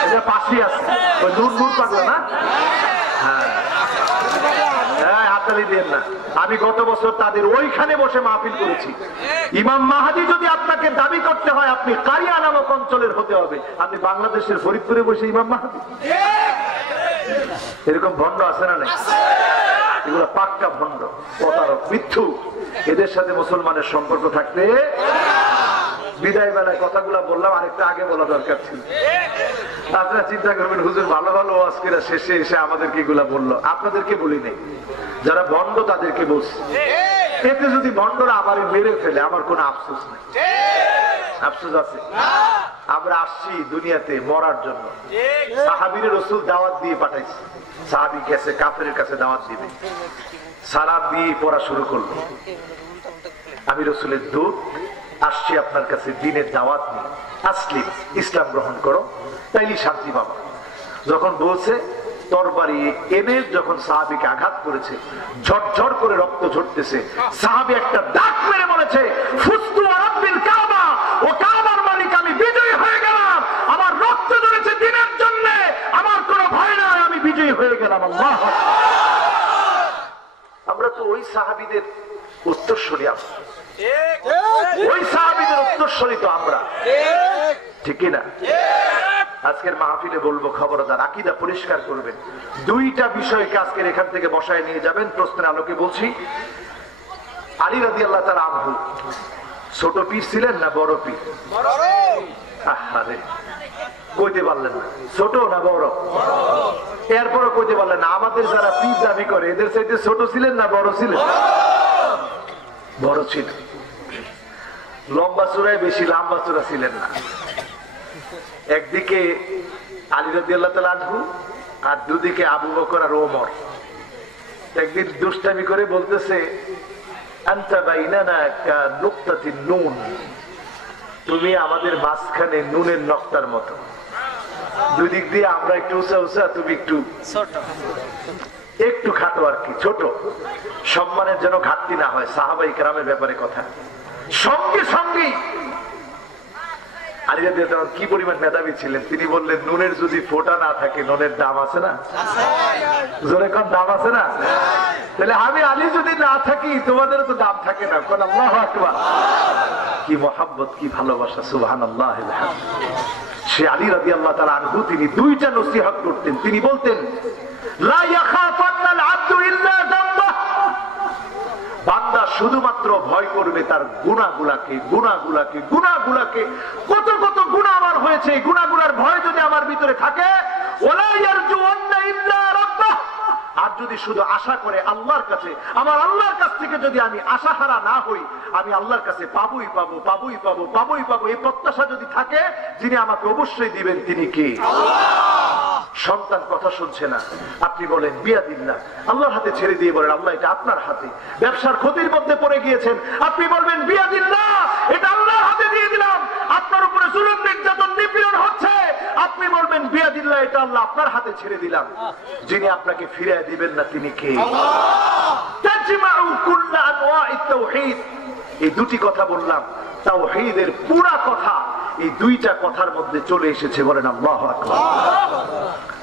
এটা পাশে আছে ওই নূর নূর পাগলা না? হ্যাঁ হ্যাঁ, হাততালি দিয়েন না। আমি গত বছর তাদের ওইখানে বসে মাহফিল করেছি। ইমাম মাহাদি যদি আপনাকে দাবি করতে হয়, আপনি কারিয়া নামক অঞ্চলের হতে হবে। আপনি বাংলাদেশের ফরিদপুরে বসে ইমাম মাহাদি? এরকম ভণ্ড আছে না নাই? এগুলো পাক্কা ভণ্ড, প্রতারক, মিথ্যু। এদের সাথে মুসলমানের সম্পর্ক থাকতে। বিদায় বেলায় কথাগুলো বললাম, আরেকটা আগে বলা দরকার ছিল। আপনারা চিন্তা করবেন, হুজুর ভালো ভালো ওয়াজ করে শেষে এসে আমাদেরকে এগুলা বললো। আপনাদেরকে বলি নাই, যারা ভণ্ড তাদেরকে বলছে। এতে যদি ভণ্ডরা আবার মেরে ফেলে, আমার কোনো আফসোস নেই। আফসোস আছে? আমরা আসছি দুনিয়াতে মরার জন্য। সাহাবীর রাসূল দাওয়াত দিয়ে পাঠাইছে। সাহাবী গেছে কাফেরের কাছে দাওয়াত দিবে, সালাম দিয়ে পড়া শুরু করলো, আমি রাসূলের দূত আসছি আপনার কাছে দিনের দাওয়াত নিয়ে, আসলিম, ইসলাম গ্রহণ করো, তাইলে শান্তি পাবো। যখন বলছে, তরবারি এনে যখন সাহাবীকে আঘাত করেছে, ঝরঝর করে রক্ত ঝরতেছে, সাহাবী একটা দাগ মেরে বলেছে, ফুস্তু রাব্বিল কাবা, ও কাবার মালিক, আমি বিজয়ী হয়ে গেলাম। আমার রক্ত ঝরেছে দিনের জন্য, আমার কোনো ভয় নাই, আমি বিজয়ী হয়ে গেলাম। আল্লাহু আকবার। আমরা তো ওই সাহাবীদের উত্তরসূরি, ওই সাহাবীদের উত্তরসূরি তো আমরা, ঠিক কি না? আজকের মাহফিলে বলবো, খবরদার, আকীদা পরিষ্কার করবেন। দুইটা বিষয়কে আজকের এখান থেকে বসায় নিয়ে যাবেন। প্রশ্নের আলোকে বলছি, আলী রাদিয়াল্লাহু তাআলা আনহু ছোট পীর ছিলেন না বড় পীর? আরে কইতে পারলেন না, ছোট না বড়? এরপরও কইতে পারলেন না। আমাদের যারা পীর দাবি করে, এদের চাইতে ছোট ছিলেন না বড় ছিলেন? বড় ছিল। লম্বা চূড়ায় বেশি লম্বা চূড়া ছিলেন না। একদিকে আলী রাদিয়াল্লাহু তাআলা আনহু, আর দুদিকে আবু বকর আর ওমর। একদিন দুষ্টামি করে বলতেছে, আনতা বাইনানা কা নুকতাতিন নুন, তুমি আমাদের মাঝখানে নুনের নক্তার মতো। দুই দিক দিয়ে আমরা একটু উঁচা উঁচা, তুমি একটু ছোট, একটু খাটো আর কি, ছোট। সম্মানের যেন ঘাটতি না হয়। সাহাবায়ে কেরামের ব্যাপারে কথা। সঙ্গে সঙ্গে আলী রাদিয়াল্লাহু তাআলা কি পরিমাণ মেধাবী ছিলেন, তিনি বললেন, নুনের যদি ফোঁটা না থাকে, নুনের দাম আছে না? জোরে কোন দাম আছে না? তাহলে আমি আলী যদি না থাকি, তোমাদের তো দাম থাকে না। কোন আল্লাহু আকবার। কি মহব্বত, কি ভালোবাসা, সুবহানাল্লাহ। সে আলী রাদিয়াল্লাহু তাআলা আনহু, তিনি দুইটা নসিহত করতেন। তিনি বলতেন, লা ইয়াখাফান্নাল আবদু ইল্লা যামবাহ, বান্দা শুধুমাত্র ভয় করবে তার গুনাহগুলোকে, গুনাহগুলোকে, গুনাহগুলোকে। কত কত গুনাহ আমার হয়েছে, এই গুনাহগুলোর ভয় যদি আমার ভিতরে থাকে, ওয়ালা ইয়ারজুন্না ইল্লা রাব্বাহ, আর যদি শুধু আশা করে আল্লাহর কাছে, আমার আল্লাহর কাছ থেকে যদি আমি আশাহারা না হই, আমি আল্লাহর কাছে পাবই পাবো, পাবই পাবো, পাবই পাবো, এই প্রত্যাশা যদি থাকে, যিনি আমাকে অবশ্যই দিবেন, তিনি কে? আল্লাহ। সন্তান কথা শুনছে না, আপনি বলেন বিয়াদিল্লাহ, আল্লাহর হাতে ছেড়ে দিয়ে বলেন আল্লাহ এটা আপনার হাতে। ব্যবসার ক্ষতির মধ্যে পড়ে গিয়েছেন, আপনি বলবেন বিয়াদিল্লাহ, এটা আল্লাহর হাতে দিয়ে দিলাম। আপনার উপরে জুলুম নির্যাতন নিপীড়ন হচ্ছে, আপনি বলবেন বিয়াদিল্লাহ, এটা আল্লাহ আপনার হাতে ছেড়ে দিলাম। যিনি আপনাকে ফিরিয়ে দিবেন না তিনি কে? তাজমাউ কুল্লা আনওয়াইত তাওহীদ। এই দুটি কথা বললাম, তাওহীদের পুরা কথা এই দুইটা কথার মধ্যে চলে এসেছে, বলেন আল্লাহু আকবার।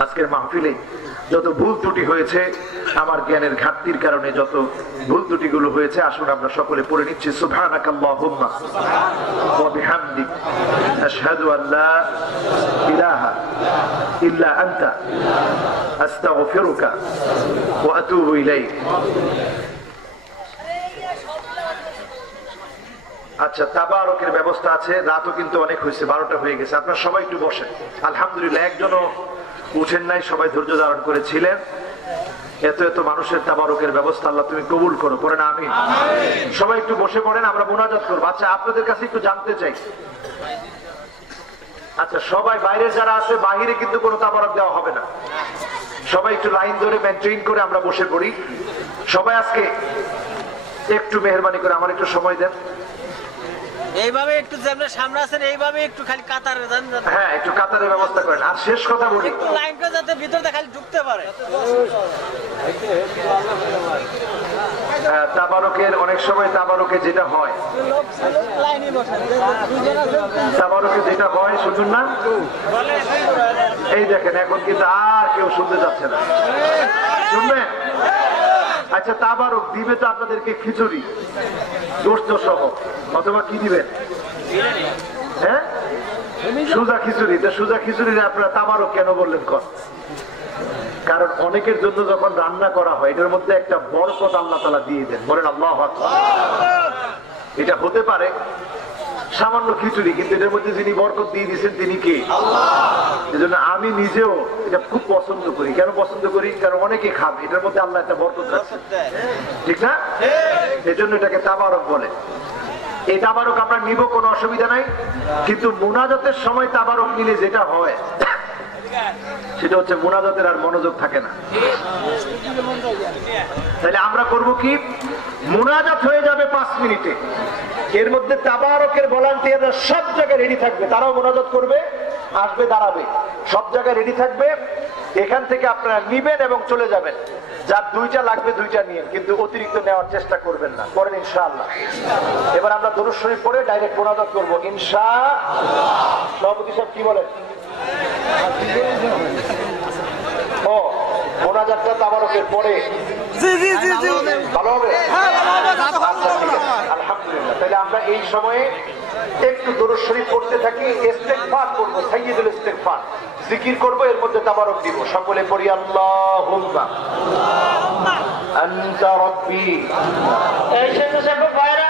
আজকের মাহফিলে যত ভুল ত্রুটি হয়েছে, আমার জ্ঞানের ঘাটতির কারণে যত ভুল ত্রুটিগুলো হয়েছে, আসুন আমরা সকলে পড়ে নিচ্ছি। সুবহানাকাল্লাহুম্মা ওয়া বিহামদিক আশহাদু আল লা ইলাহা ইল্লা আনতা আস্তাগফিরুকা ওয়া আতুবু ইলাইক। আচ্ছা, তাবারকের ব্যবস্থা আছে। রাতও কিন্তু অনেক হয়েছে, 12টা হয়ে গেছে। আপনারা সবাই একটু বসেন। আলহামদুলিল্লাহ, একজনও উঠেন নাই, সবাই ধৈর্য ধারণ করেছিলেন। এত এত মানুষের তাবারকের ব্যবস্থা আল্লাহ তুমি কবুল করো, পড়েন আমিন। সবাই একটু বসে পড়েন, আমরা মুনাজাত করবো। আচ্ছা, আপনাদের কাছে একটু জানতে চাই, আচ্ছা সবাই বাইরে যারা আছে, বাহিরে কিন্তু কোনো তাবারক দেওয়া হবে না। সবাই একটু লাইন ধরে মেনটেইন করে আমরা বসে পড়ি। সবাই আজকে একটু মেহরবানি করে আমার একটু সময় দেন। এইভাবে একটু যেমন সামনে আছেন এইভাবে একটু খালি কাতারে যান, হ্যাঁ একটু কাতারের ব্যবস্থা করেন। আর শেষ কথা বলি, একটু লাইনটা যাতে ভিতরে খালি ঢুকতে পারে। তাবারকের অনেক সময় তাবারকে যেটা হয়, তাবারকে যেটা হয় শুনুন না, এই দেখেন এখন কিন্তু আর কেউ শুনতে যাচ্ছে না, শুনবেন? আচ্ছা, তাবারক দিবে তো আপনাদেরকে খিচুড়ি গোশত সহ, অথবা কি দিবেন? হ্যাঁ, সুজা খিচুড়ি। সুজা খিচুড়ি আপনারা তাবারক কেন বললেন? কারণ অনেকের জন্য যখন রান্না করা হয়, এটার মধ্যে একটা বরকত আল্লাহ তাআলা দিয়ে দেন, বলেন আল্লাহু আকবার। এটা হতে পারে সামান্য খিচুড়ি, কিন্তু এটার মধ্যে যিনি বরকত দিয়ে দিয়েছেন তিনি কে? আল্লাহ। এজন্য আমি নিজেও এটা খুব পছন্দ করি। কেন পছন্দ করি? কারণ অনেকে খাবে, এটার মধ্যে আল্লাহ একটা বরকত রাখছে, ঠিক না? এজন্য এটাকে তাবারক বলে। এই তাবারক আমরা নিব, কোনো অসুবিধা নাই, কিন্তু মুনাজাতের সময় তাবারক নিলে যেটা হয় সেটা হচ্ছে মুনাজাতের আর মনোযোগ থাকে না। তাহলে আমরা করব কি, মুনাজাত হয়ে যাবে 5 মিনিটে, এর মধ্যে তাবারকের ভলান্টিয়াররা সব জায়গায় রেডি থাকবে, তারাও মুনাজাত করবে, আসবে, দাঁড়াবে, সব জায়গায় রেডি থাকবে। এখান থেকে আপনারা নিবেন এবং চলে যাবেন। যার 2টা লাগবে 2টা নিয়েন, কিন্তু অতিরিক্ত নেওয়ার চেষ্টা করবেন না, করেন ইনশাআল্লাহ। এবার আমরা দরুদ শরীফ পড়ে ডাইরেক্ট মুনাজাত করব ইনশাআল্লাহ। সভাপতি সাহেব কি বলেন? ও মোনাজাতটা তাবারকের পরে ভালো হবে? আলহামদুলিল্লাহ। তাহলে আমরা এই সময়ে একটু দরুদ শরীফ পড়তে থাকি, ইস্তেগফার করব, সাইয়্যিদুল ইস্তেগফার জিকির করব, এর মধ্যে তাবারক দিব। সকলে পড়ি আল্লাহুম্মা আনতা রাব্বি। এই স্বেচ্ছাসেবক ভাইরা,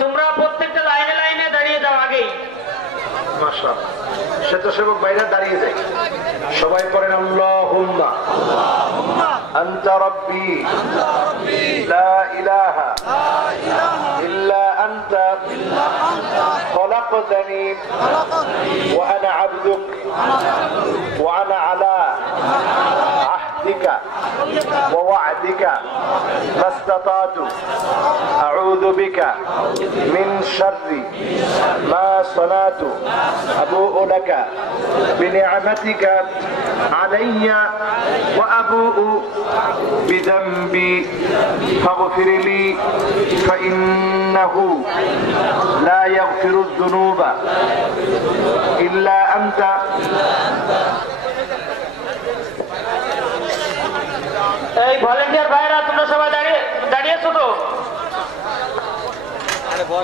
তোমরা প্রত্যেকটা লাইনে লাইনে দাঁড়িয়ে যাও আগেই। মাশাআল্লাহ, স্বেচ্ছাসেবক ভাইরা দাঁড়িয়ে যায়। সবাই পড়েন আল্লাহুম্মা আনতা রাব্বি লা ইলাহা ইল্লা আনতা খলাকতানি ওয়া আনা আবদুক ওয়া আনা আলা আহদিকা ওয়া ওয়া'দিকা মাস্তাতাতু আউযু বিকা মিন শাররি মা সানাতু আবুউ লাকা বিনি'মাতিকা আলাইয়া ওয়া আবুউ বিযামবি ফাগফির লি ফাইন্নাহু লা ইয়াগফিরুয যুনুবা ইল্লা আনতা। এই ভলান্টিয়ার ভাইরা, তোমরা সবাই দাঁড়িয়েছো তো?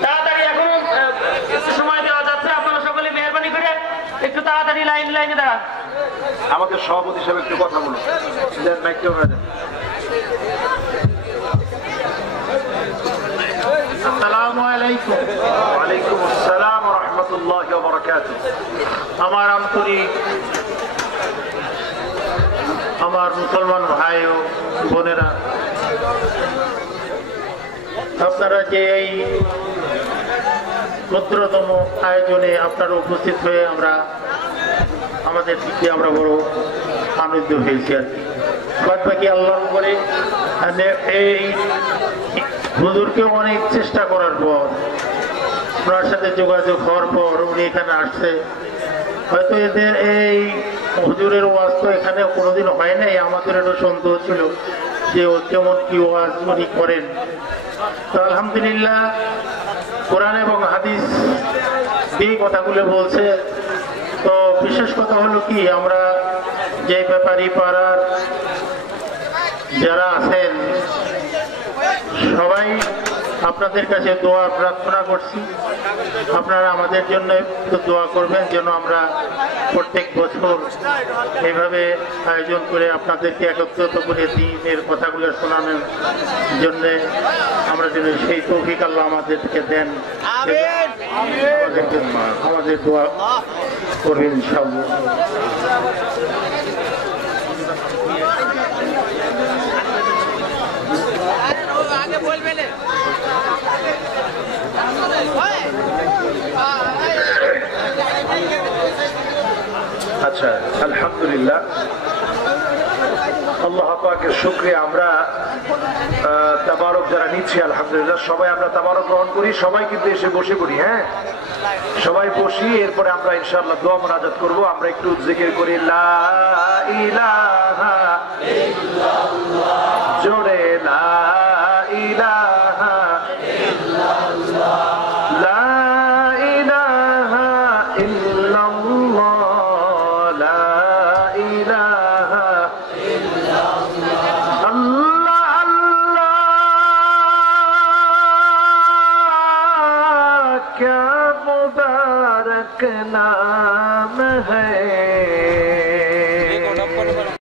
তাড়াতাড়ি, এখন একটু সময় দেওয়া যাচ্ছে, আপনারা সকলে মেহরবানি করে একটু তাড়াতাড়ি লাইনে দাঁড়ান। আমাদের সভাপতি সাহেব একটু কথা বলুন। আসসালামু আলাইকুম। ওয়ালাইকুম আসসালাম ওয়া রাহমাতুল্লাহি ওয়া বারাকাতুহু। আমার আন্তরিক, আমার মুসলমান ভাই ও বোনেরা, আপনারা যে এই ক্ষুদ্রতম আয়োজনে আপনারা উপস্থিত হয়ে আমাদের দিক দিয়ে আমরা বড় আনন্দ হয়েছি আর কি। বাদ বাকি আল্লাহর উপরে এই হুজুরকে অনেক চেষ্টা করার পর, ওনার সাথে যোগাযোগ হওয়ার পর উনি এখানে আসছে। হয়তো এদের এই হুজুরের ওয়াজ তো এখানে কোনোদিন হয় নাই, আমাদের একটু সন্দেহ ছিল যে ও কেমন কি ওয়াজ উনি করেন। তো আলহামদুলিল্লাহ কোরআন এবং হাদিস দিয়ে কথাগুলো বলছে। তো বিশেষ কথা হলো কি, আমরা যে ব্যাপারী পাড়ার যারা আছেন সবাই আপনাদের কাছে দোয়া প্রার্থনা করছি। আপনারা আমাদের জন্য একটু দোয়া করবেন যেন আমরা প্রত্যেক বছর এইভাবে আয়োজন করে আপনাদেরকে একত্রিত করে দিনের কথাগুলো শোনানোর জন্যে আমরা যেন সেই তৌফিক আল্লাহ আমাদেরকে দেন। আমাদের দোয়া করবেন ইনশাআল্লাহ। আচ্ছা, আলহামদুলিল্লাহ, আল্লাহ পাকের শুকরিয়া। আমরা তাবারক যারা নিচ্ছি আলহামদুলিল্লাহ, সবাই আমরা তাবারক গ্রহণ করি। সবাই কিন্তু এসে বসে পড়ি, হ্যাঁ সবাই বসি, এরপরে আমরা ইনশাআল্লাহ দোয়া মুনাজাত করব। আমরা একটু জিকির করি, লা ইলাহা ইল্লাল্লাহ, জোরে লা ইলাহা ইল্লাল্লাহ, লা ইলাহা ইল্লাল্লাহ, লা ইলাহা ইল্লাল্লাহ, আল্লাহ আল্লাহ, क्या मुबारक नाम है